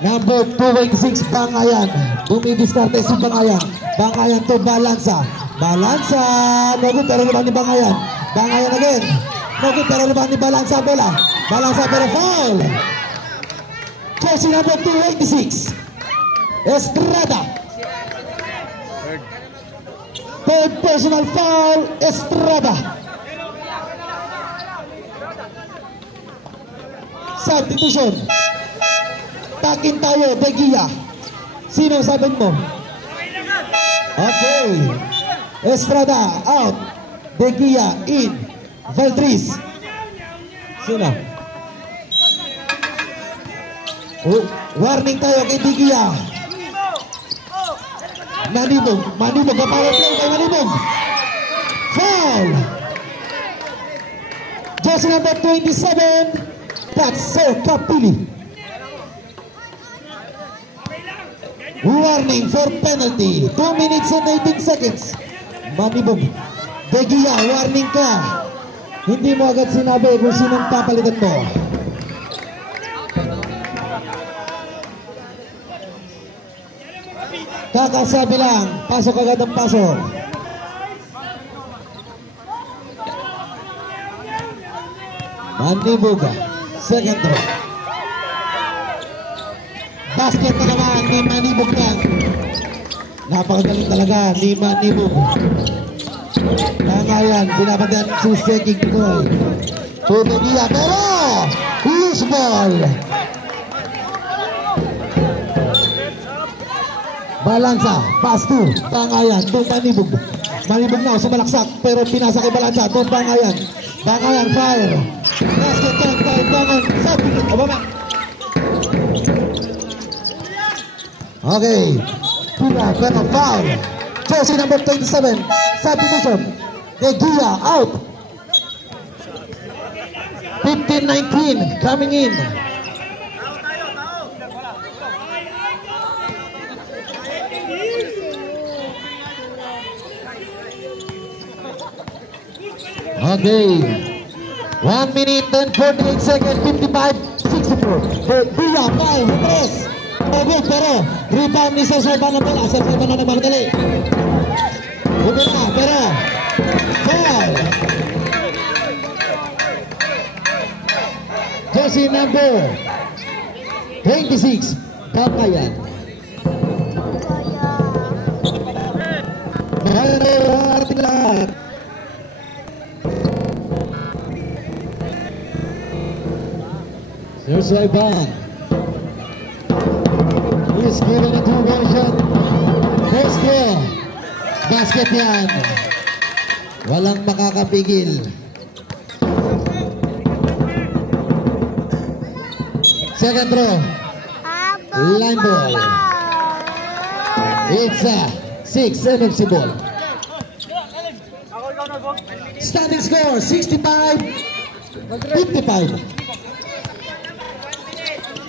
Number 226 Bangayan. Bumidiskarte si Bangayan. Bangayan to Balanza. Balanza. No good, pero naman ni Bangayan. Bangayan again. No good, pero naman ni Balanza bola. Balanza pero foul. Jersey number 286 Estrada. Third personal foul, Estrada. Substitution. Takin tayo, De Gia. Sino sabi mo? Okay. Estrada out. De Gia in. Valdriz. Sino? Warning tayo kay De Gia. Manibog. Manibog. Kapalo play kay Manibog. Foul. Jersey number 27. That's Sir Kapili. Warning for penalty. 2 minutes and 18 seconds. Manibog. De Gia, warning ka. Hindi mo agad sinabi kung sinong papalitan mo. Kakasabi lang, pasok agad ang pasok. Manibog, second throw. Basket na naman ni Manibog lang. Napakagaling talaga ni Manibog. Nangayan, binabandayan si Seking Koy. Tuto niya, pero loose ball. Balanza, pass to Bangayan, to Manibog. Manibog na, sumalaksak, pero pinasa kay Balanza, to Bangayan. Bangayan, fire. Basket count by Bangayan. Sabi, ababa. Okay. Pula, pero foul. Jersey number 27, substitution. De Gia, out. 15-19, coming in. Okay. 1 minute and 48 seconds, 55-64. De Gia, 5, press. Okay, pero Rebound ni Sir Soban na bola. Sir Soban na nagmamadali. Buti na, pero foul. Jersey number 26, Bangayan. Ating lahat. Sir Soban. He's given a two-version. First throw. Basket yan. Walang makakapigil. Second throw. Line ball. It's a 6 MFC ball. Standing score 65-55.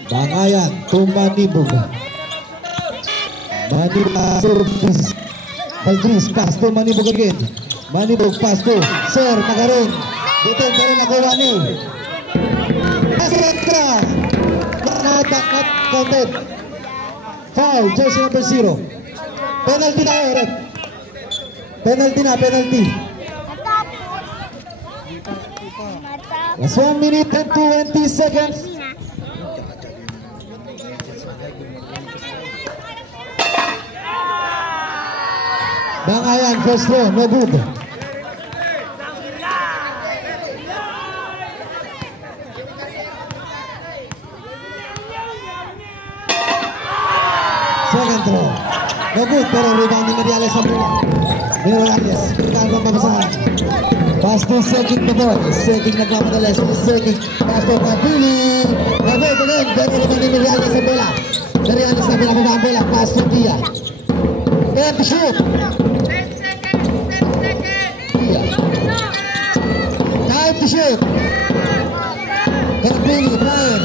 Bangayan to Manibog. Manibog service. Valdris pass to Manibog again. Manibog pass to Sir Magaron. Dito pa rin nakuha ni Asentra. Not counted. Foul, jersey number 0. Penalty na ref. Penalty na, penalty. Last 1 minute and 20 seconds. Bangayan, first throw, no good. Second throw, no good, pero rebound ni Mariales sa bola. Mariales, kaya pa mabasahan. Pass to Seking the ball. Seking nagmamadali. Seking, pass to Pabili. Nago, ganun, pero naman ni Mariales sa bola. Mariales na pinababa ang bola, pass to Tia. Time to shoot. 10 seconds. Time to shoot. Pabili, Brian.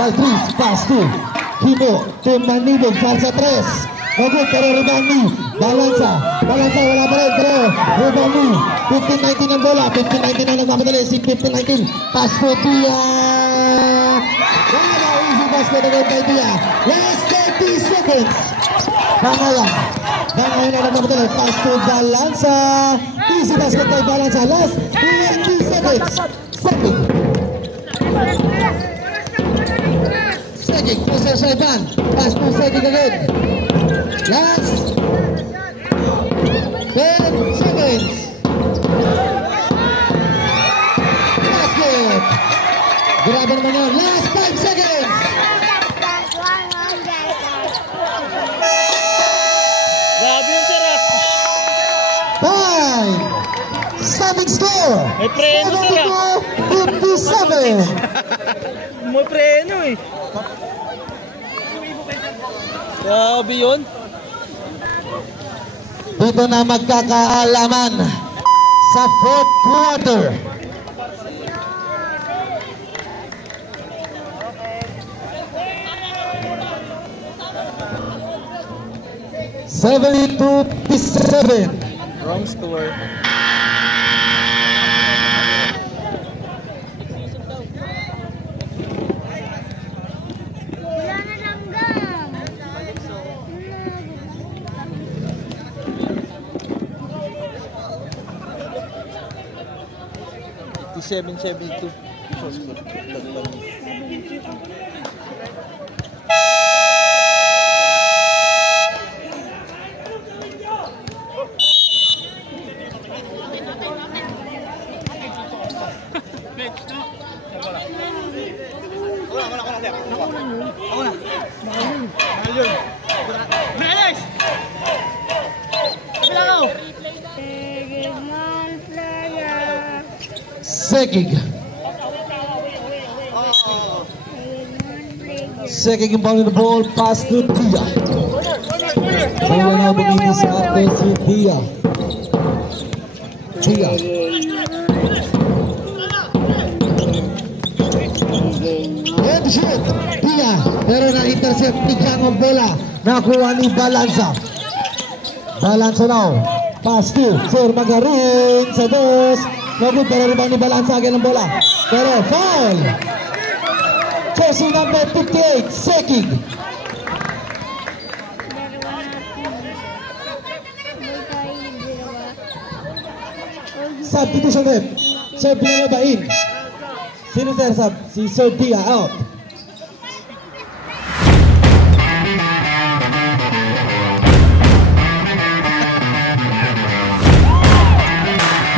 Valdris, pass to Himo, to Manibog, falsa 3. Nago, pero rebound ni Balanza, wala pa rin, pero rebound ni 15-19 ang bola, 15-19 na nagmamadali, si 15-19, pass to Tia. Wala na, easy basket again by Tia. Last 30 seconds. Bangayan na nagmamadali, pass to Balanza. Easy basket by Balanza. Last 20 seconds. Second. Seking, Sir Soban. Pass to Seking again. Last 10 seconds. Basket. Grabe naman yun. Last 5 seconds. Grabe yung sarap. 5. Standing score. May preno sila. 57. May preno eh. Grabe yun. Dito na magkakaalaman sa fourth quarter. (72-57). Wrong score. Ito 7-72. Seking inbound the ball, pass to Tia. Kaya na bumili sa atin si Tia. And shoot! Tia, pero na-intercept ni Jang ang bola. Nakuha ni Balanza. Balanza now. Pass to Sir Magarin sa dos. No good, pero rebound ni Balansa agad ng bola. Pero foul! Jersey number 58, Sekig. Substitution rep. Sir Pia ba in? Sino sir sub? Si Sir Pia out.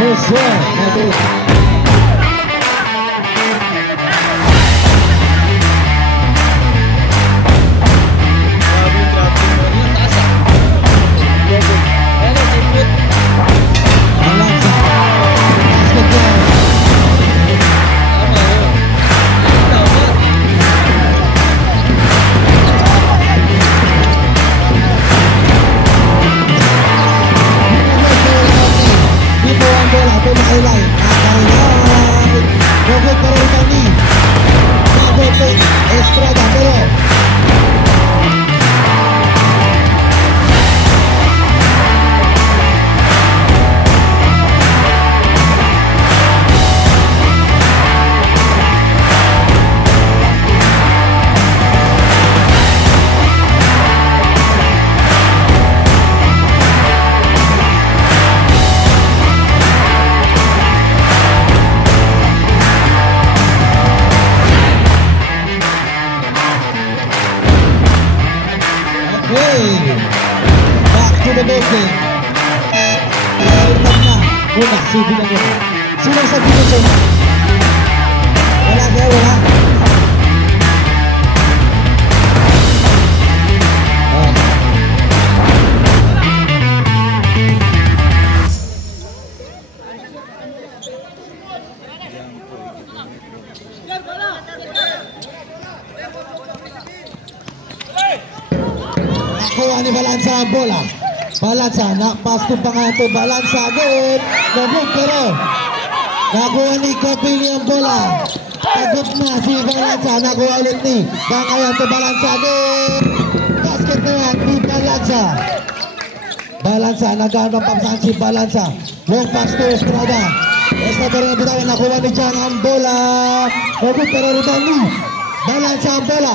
First one. Back to the booking. Una, sige na muna. Sinong substitution? Wala kaya, wala. Nakuha ni Balansa ang bola. Balansa, na-pass to Pangato. Balansa, good. No-good, pero nakuha ni Kapili ang bola. Pagod na si Balansa. Nakuha ulit ni Bangayan to Balansa, good. Basket na yan ni Balansa. Balansa, nagano ang pamsahan si Balansa. Long pass to Estrada. Estrada rin ang bitawan. Nakuha ni Jan ang bola. No-good, pero rebound ni Balansa ang bola.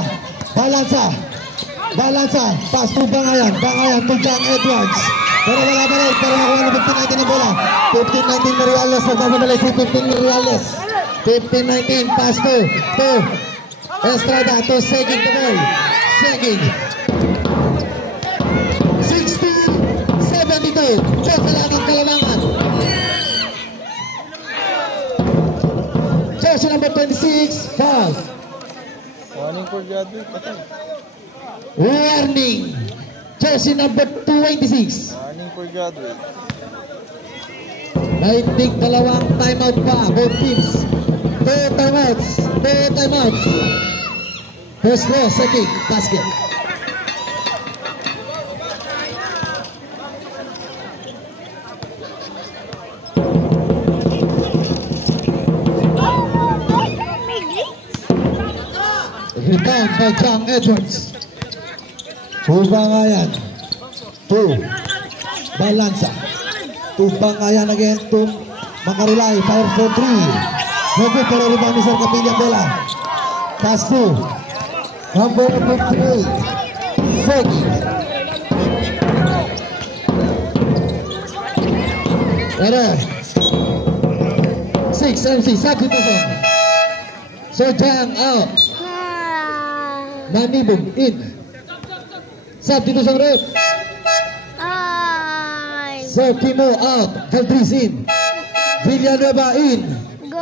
Balansa, pass to Bangayan to John Edwards. Pero wala pa rin, pero nakuha na 15-19 na bola. 15-19 na Reales, nagkamalay si 15 na Reales. 15-19, pass to Estrada, to Seging the ball. Seging. 16-72, Diyos sa langit Kalamangan. Jersey number 26, foul. Warning for graduate. Warning. Jersey number 26. Warning for graduate. Naindig dalawang timeout pa. Both teams. Two timeouts. First row, second basket. Rebound by John Edwards. Bangayan. Balansa. Bangayan again to Macarilay. Fire for 3. No good, pero rebound ni Sir Kapili ang bola. Pass to number 58. Foggy. Error. 6 MC. Substitution. So Jang out. Nanibog in. Substitution rep. Sir Kimo out. Valdriz in. Villanueva in.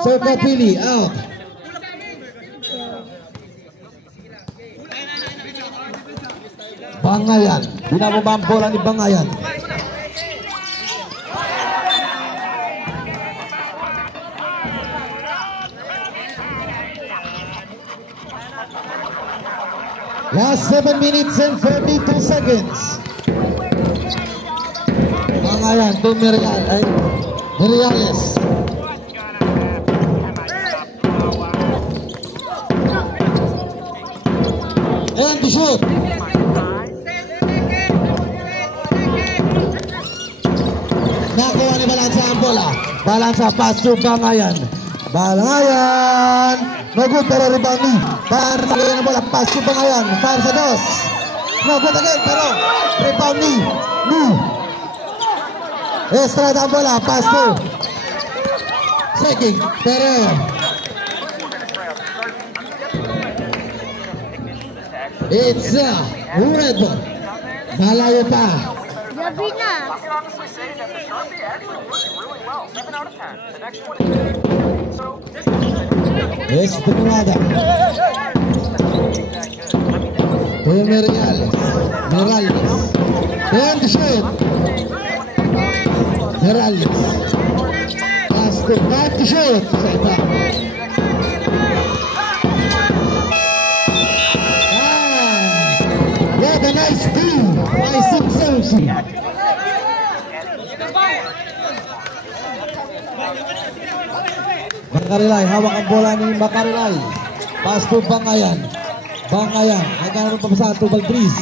Sir Kapili out. Bangayan. Binababa ang bola ni Bangayan. Last 7 minutes and 42 seconds. Bangayan to Miriales. And to shoot. Nakuha ni Balansa ang bola. Balansa, pass to Bangayan. Bangayan. No good, pero rebound ni. Para sa kanya ng bola, pass to Bangayan. Para sa dos. No good again, pero rebound ni. Estrada ang bola, pass to Seking, pero it's red ball. Malayo pa. Gabi na. Estrada. Merales. And the shoot. Merales. Pass to back to shoot. What a nice steal by Sim Samson. Bakarilay, hawak ang bola ni Bakarilay. Pass to Bangayan. Nagkaroon pa sa to Valdriz.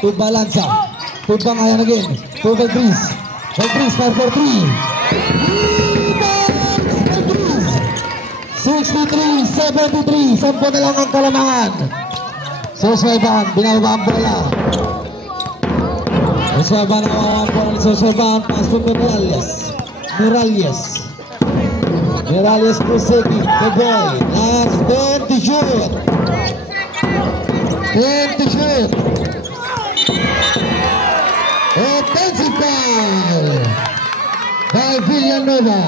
To Balansa. To Bangayan again. To Valdriz. Valdriz, 5-4-3. 63-73. 10 na lang ang kalamangan. Sosweban, binababa ang bola. Sosweban ang bola ni Sosweban. Pass to Merales to Seki, the boy. Last 10 to shoot. 10 to shoot. Offensive foul by Villanueva.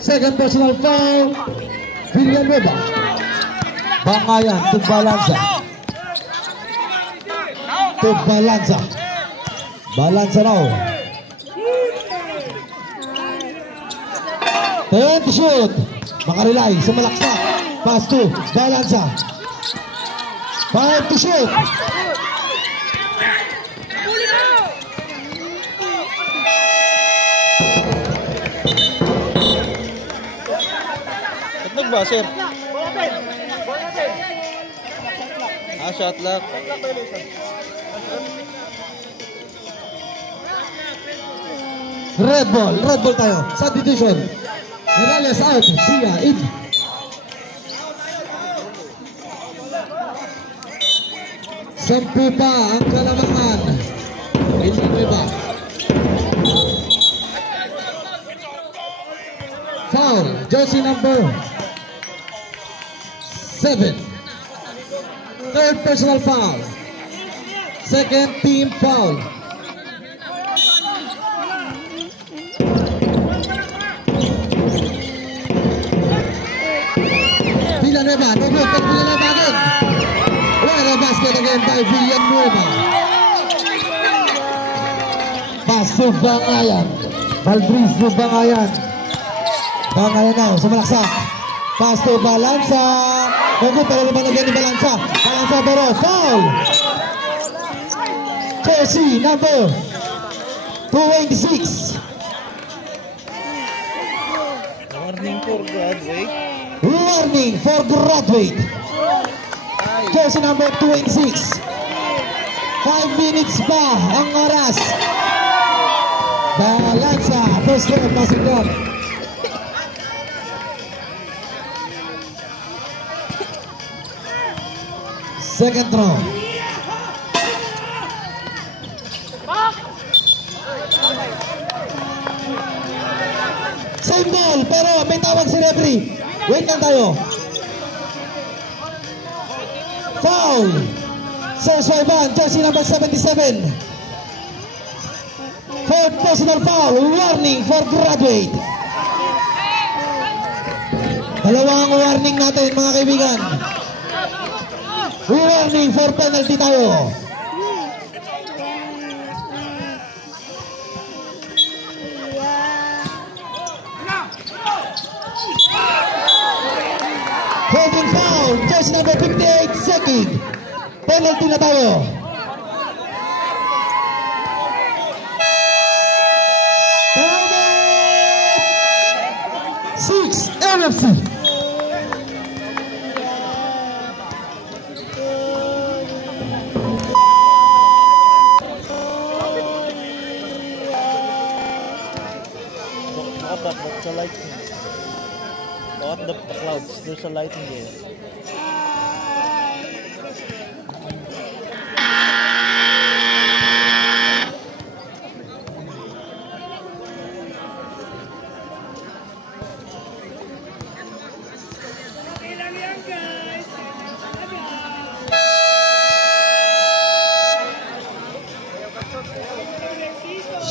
Second personal foul, Villanueva. Bangayan to Balanza. Balanza now. 10 to shoot. Bakarilay, sumalaksak. Pass to Balanza. 5 to shoot. Ba, sir? Shot lock. Red ball tayo. Substitution. Merales out. Sia in. Sampu pa ang kalamangan. Villanueva. Foul. Jersey number 7. Third personal foul. Second team foul. Villanueva, no good, but Villanueva again. What a basket again by Villanueva. Pass to Bangayan. Valdriz to Bangayan. Bangayan now, sumalaksak. Pass to Balanza. No good, pero naman again ni Balanza. Balanza pero foul. Jersey number 26. Warning for graduate. Warning for graduate. Jersey number 26. 5 minutes pa ang oras. Balanza, first throw, passing down. Second throw. Same ball, pero may tawag si referee. Wait lang tayo. Foul. Sosweban, jersey number 77. Fourth personal foul. Warning for graduate. Dalawang warning natin, mga kaibigan. Warning for penalty tayo. Holding foul, jersey number 58, Seking. Penalty na tayo. Time 6 NFC. That's a lightning. Look at the clouds. There's a lightning there.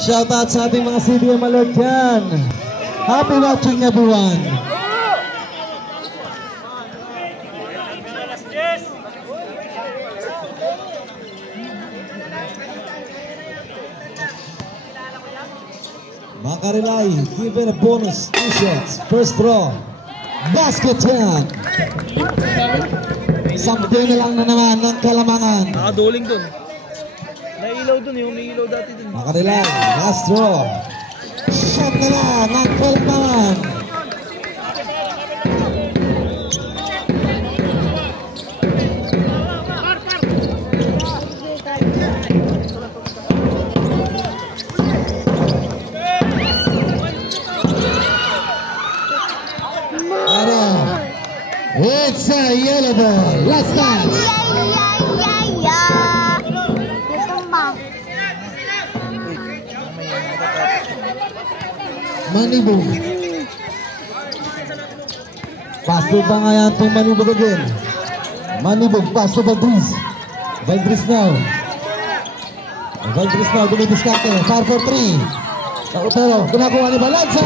Shoutout sa ating mga CDM alert dyan. Happy watching everyone. Makarilay, given a bonus t-shirts. First draw. Basket yan. Sampung na lang na naman ng Kalamangan. Nakaduling dun. Nailaw dun, yung umiilaw dati dun. Makarilay, last draw. Shot na lang ng Kalamangan. It's a yellow ball. Last touch. Manibog. Pass to Bangayan to Manibog again. Manibog, pass to Valdriz. Valdriz now. Valdriz now, dumidiskarte. Far for 3. Pero, kunakuha ni Balanza.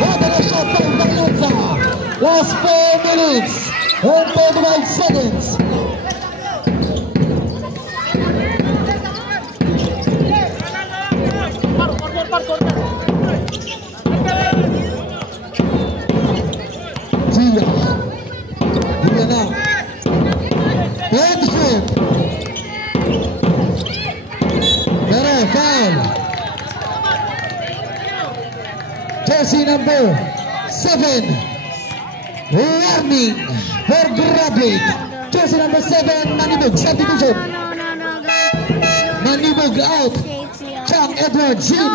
What a shot by Balanza. Last 4 minutes and 35 seconds. Dia now. Head shoot. Pero foul. Jersey number 7. Warning for grabbing. Jersey number 7, Manibog, substitution. Manibog out. Chang Edwards in. No.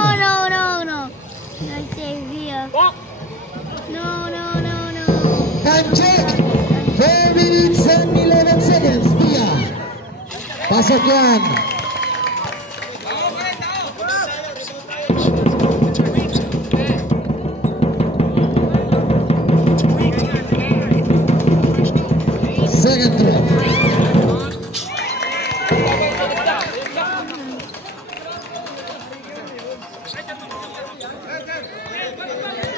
No. Time check. 4 minutes and 11 seconds. Dia. Pasok yan. Second throw.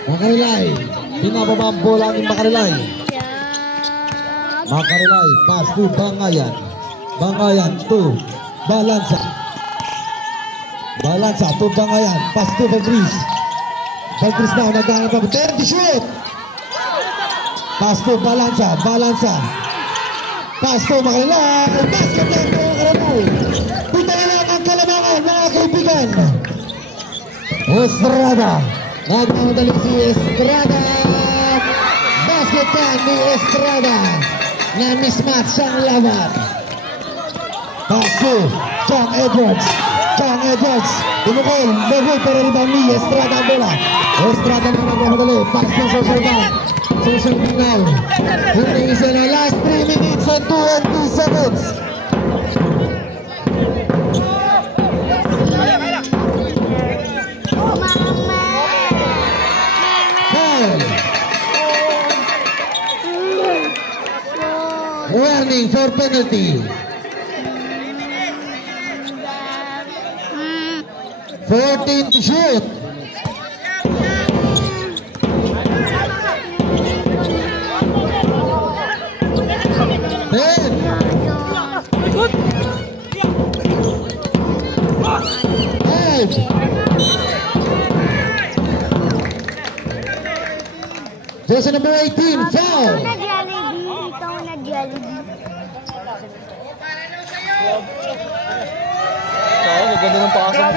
Makarilay. Pinababa ang bola ni Makarilay. Makarilay. Pass to Bangayan. Bangayan to Balanza. Balanza to Bangayan. Pass to Valdriz. Valdriz now. Nagkahanap ang 30 shoot. Pass to Balanza. Balanza. Pass to Makarilay. Basket lang to Makarilay. Pitayin lang ang Kalamangan, mga kaibigan. Estrada. Nagmamadali si Estrada. Basket yan ni Estrada. Na mismatch ang laban. Pass to Chang Edwards. Chang Edwards. Dumukol. Magul pero rebound ni Estrada ang bola. Estrada na nagmamadali. Pass to Sosalban. Sosalban now. Hindi isa na last 3 minutes and 20 seconds. Warning for penalty. 14 to shoot. 10. Jersey number 18, foul. Ikaw na Jollibee. Oo, maganda ng pasok.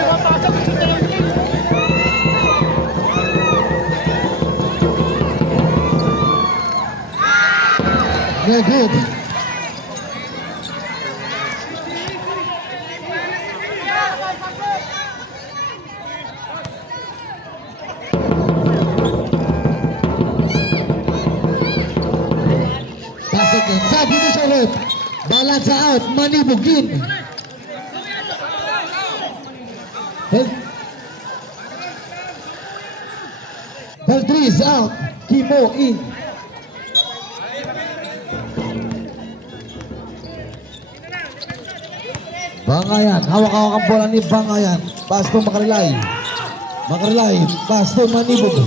No good. That's out. Manibog in. Beltri is out. Kimo in. Bangayan. Hawak-hawak ang bola ni Bangayan. Pass to Makarilay. Makarilay. Pass to Manibog.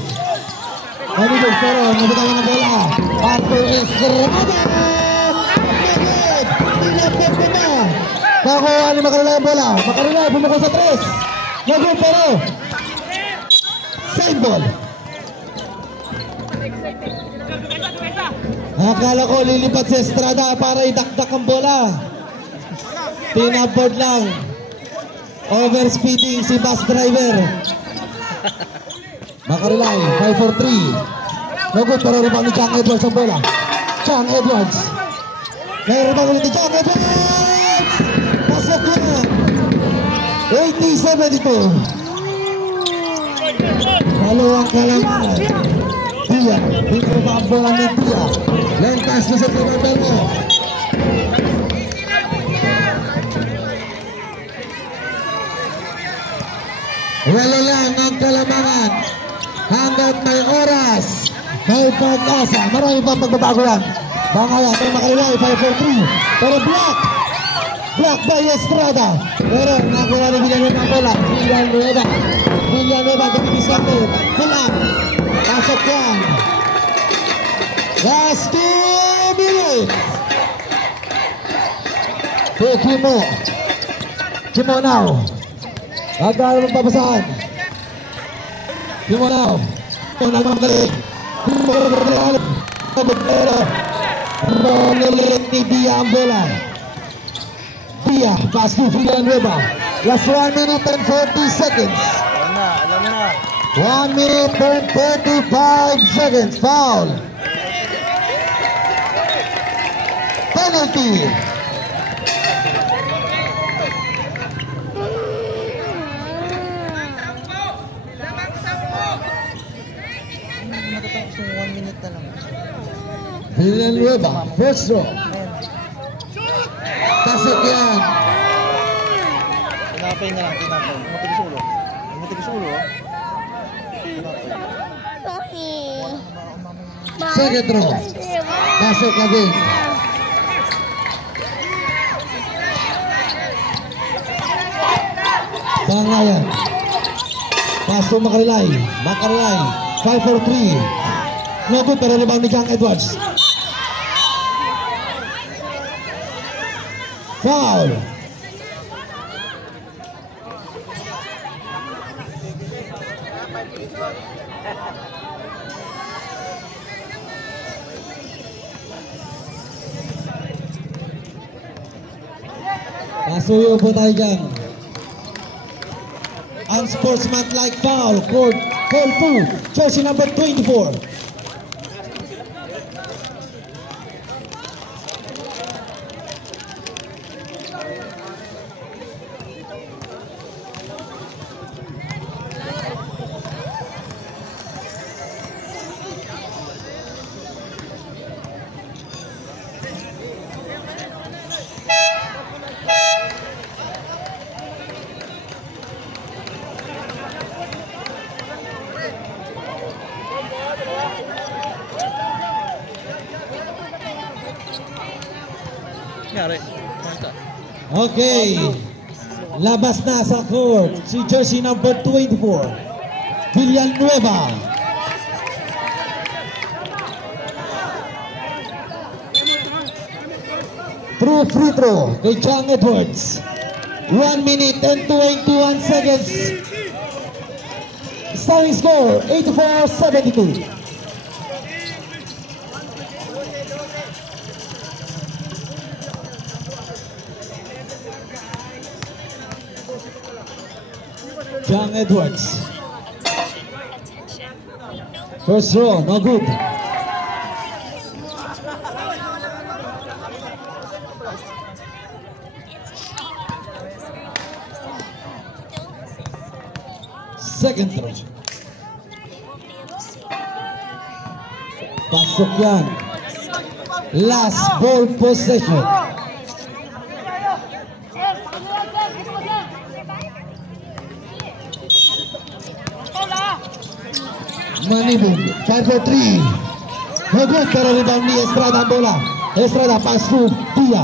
Manibog pero nabitawan ang bola. Pass to Escramada. Nakuha ni Makarilay ang bola. Makarilay bumako sa 3. Lago pero same ball. Akala ko lilipat si Estrada para idakdak ang bola. Tinabord lang. Overspeeding si bus driver. Makarilay 5-4-3. Lago pero rebound ni Chang Edwards ang bola. Chang Edwards. May rebound ulit ni Chang Edwards. Pasok yan. 80-72. Dalawang kalaman. Dia. Dito ba ang bola ni Dia? Lentas na sa tribal mo. Wala lang ang kalamangan. Hanggat may oras, may pag-asa. Marami pang pagbabago yan. Bangayan, pero Makarilay, 5-4-3. Pero block by Estrada. Pero nakuha ni Villanueva ang bola. Villanueva dumidiskarte. Pull up. Pasok yan. Last 2 minutes. To Kimo now. Agad ang papasahan. Kimo now. Nagmamagaling. Kimo nagmamagaling. Pero Romulit ni Dia ang bola. Dia, pass to Villanueva. Last 1 minute and 40 seconds. Alam na. 1 minute and 35 seconds. Foul. Penalty. Matatapos yung 1 minute na lang. Villanueva, first throw. Pasok yan. Tinapay na lang, tinapay. Matigas ulo. Matigas ulo, oh. Tinapay. Second throw. Pasok again. Bangayan. Pass to Makarilay. Makarilay. 5-4-3. No good pero rebound ni Chang Edwards. Foul. Pasuyo po tayo dyan. Unsportsmanlike foul. Call 2. Jersey number 24. Okay, labas na sa court si jersey number 24, Villanueva. True free throw kay Chang Edwards. 1 minute and 21 seconds. Starting score 84-72. Chang Edwards. First throw, no good. Second throw. Pasok yan. Last ball possession. Manibog, 5 for 3. No good, pero rebound ni Estrada ang bola. Estrada, pass to Dia.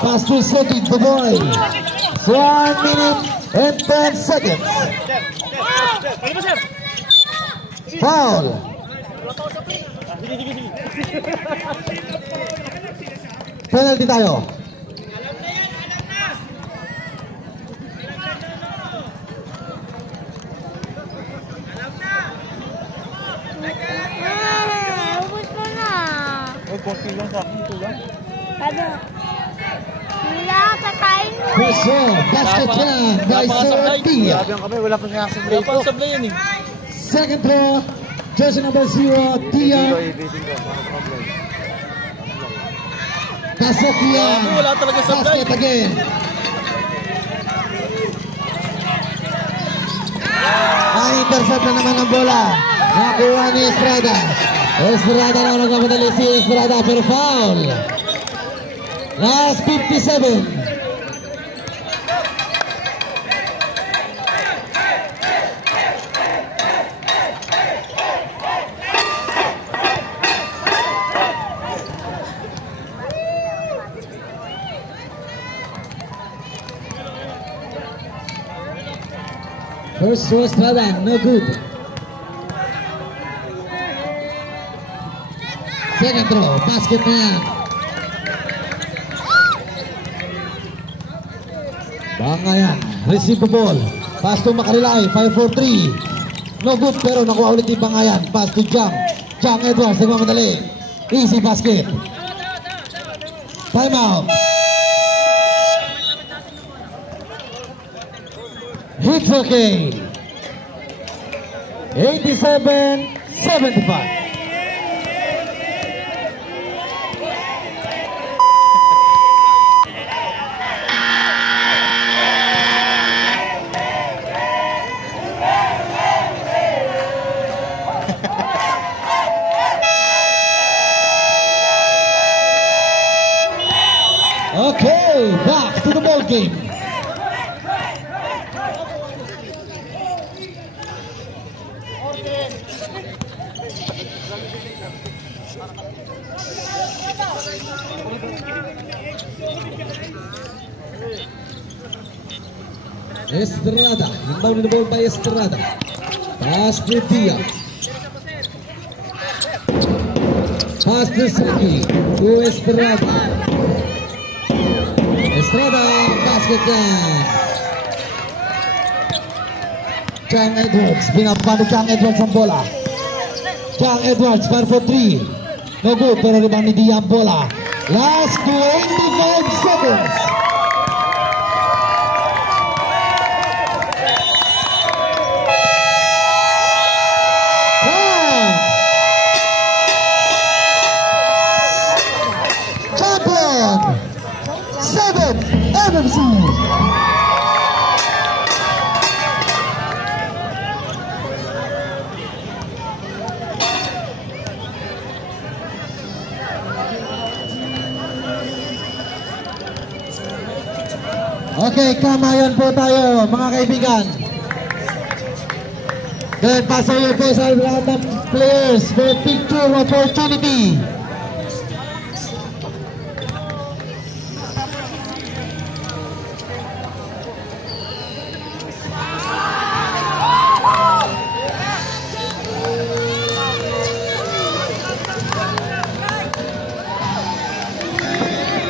Pass to Seki, Baboy. 1 minute and 10 seconds. Foul. Penalty tayo. Ubus mo na. Konti lang sa akin, ito lang. Sabi, wala, kakain mo. First ball, basket plan by Sir Dia. Grabe ang kamay, wala pa siya sablay ito. Wala pa sablay yan eh. Second throw, jersey number 0, Dia. Pasok yan. Wala talaga sablay. Basket again. Intercept na naman ang bola. Nakuha ni Estrada. Estrada na nagmamadali si Estrada pero foul. Last 57. First to Estrada, no good. Second throw, basket na yan. Bangayan, receive the ball. Pass to Makarilay, 5 for 3. No good, pero nakuha ulit yung Bangayan. Pass to Jang. Jang Edwards, nagmamadali. Easy basket. Time out. It's okay. 87-75. Okay, back to the ball game. Estrada, inbound the ball by Estrada. Pass to Dia. Pass to Seki. To Estrada. Estrada, basket yan. Jang Edwards, pinapano Jang Edwards ang bola. Jang Edwards, 4 for 3. No good, pero rebound ni Dia ang bola. Last 25 seconds. MMC. Okay, kamayan po tayo mga kaibigan. Then pasayo po sa lahat ng players for picture opportunity.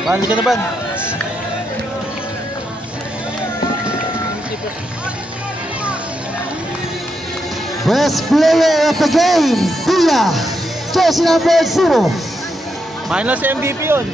Balik ka na ba? Best player of the game, Dia, jersey number 0. Minus MVP yun.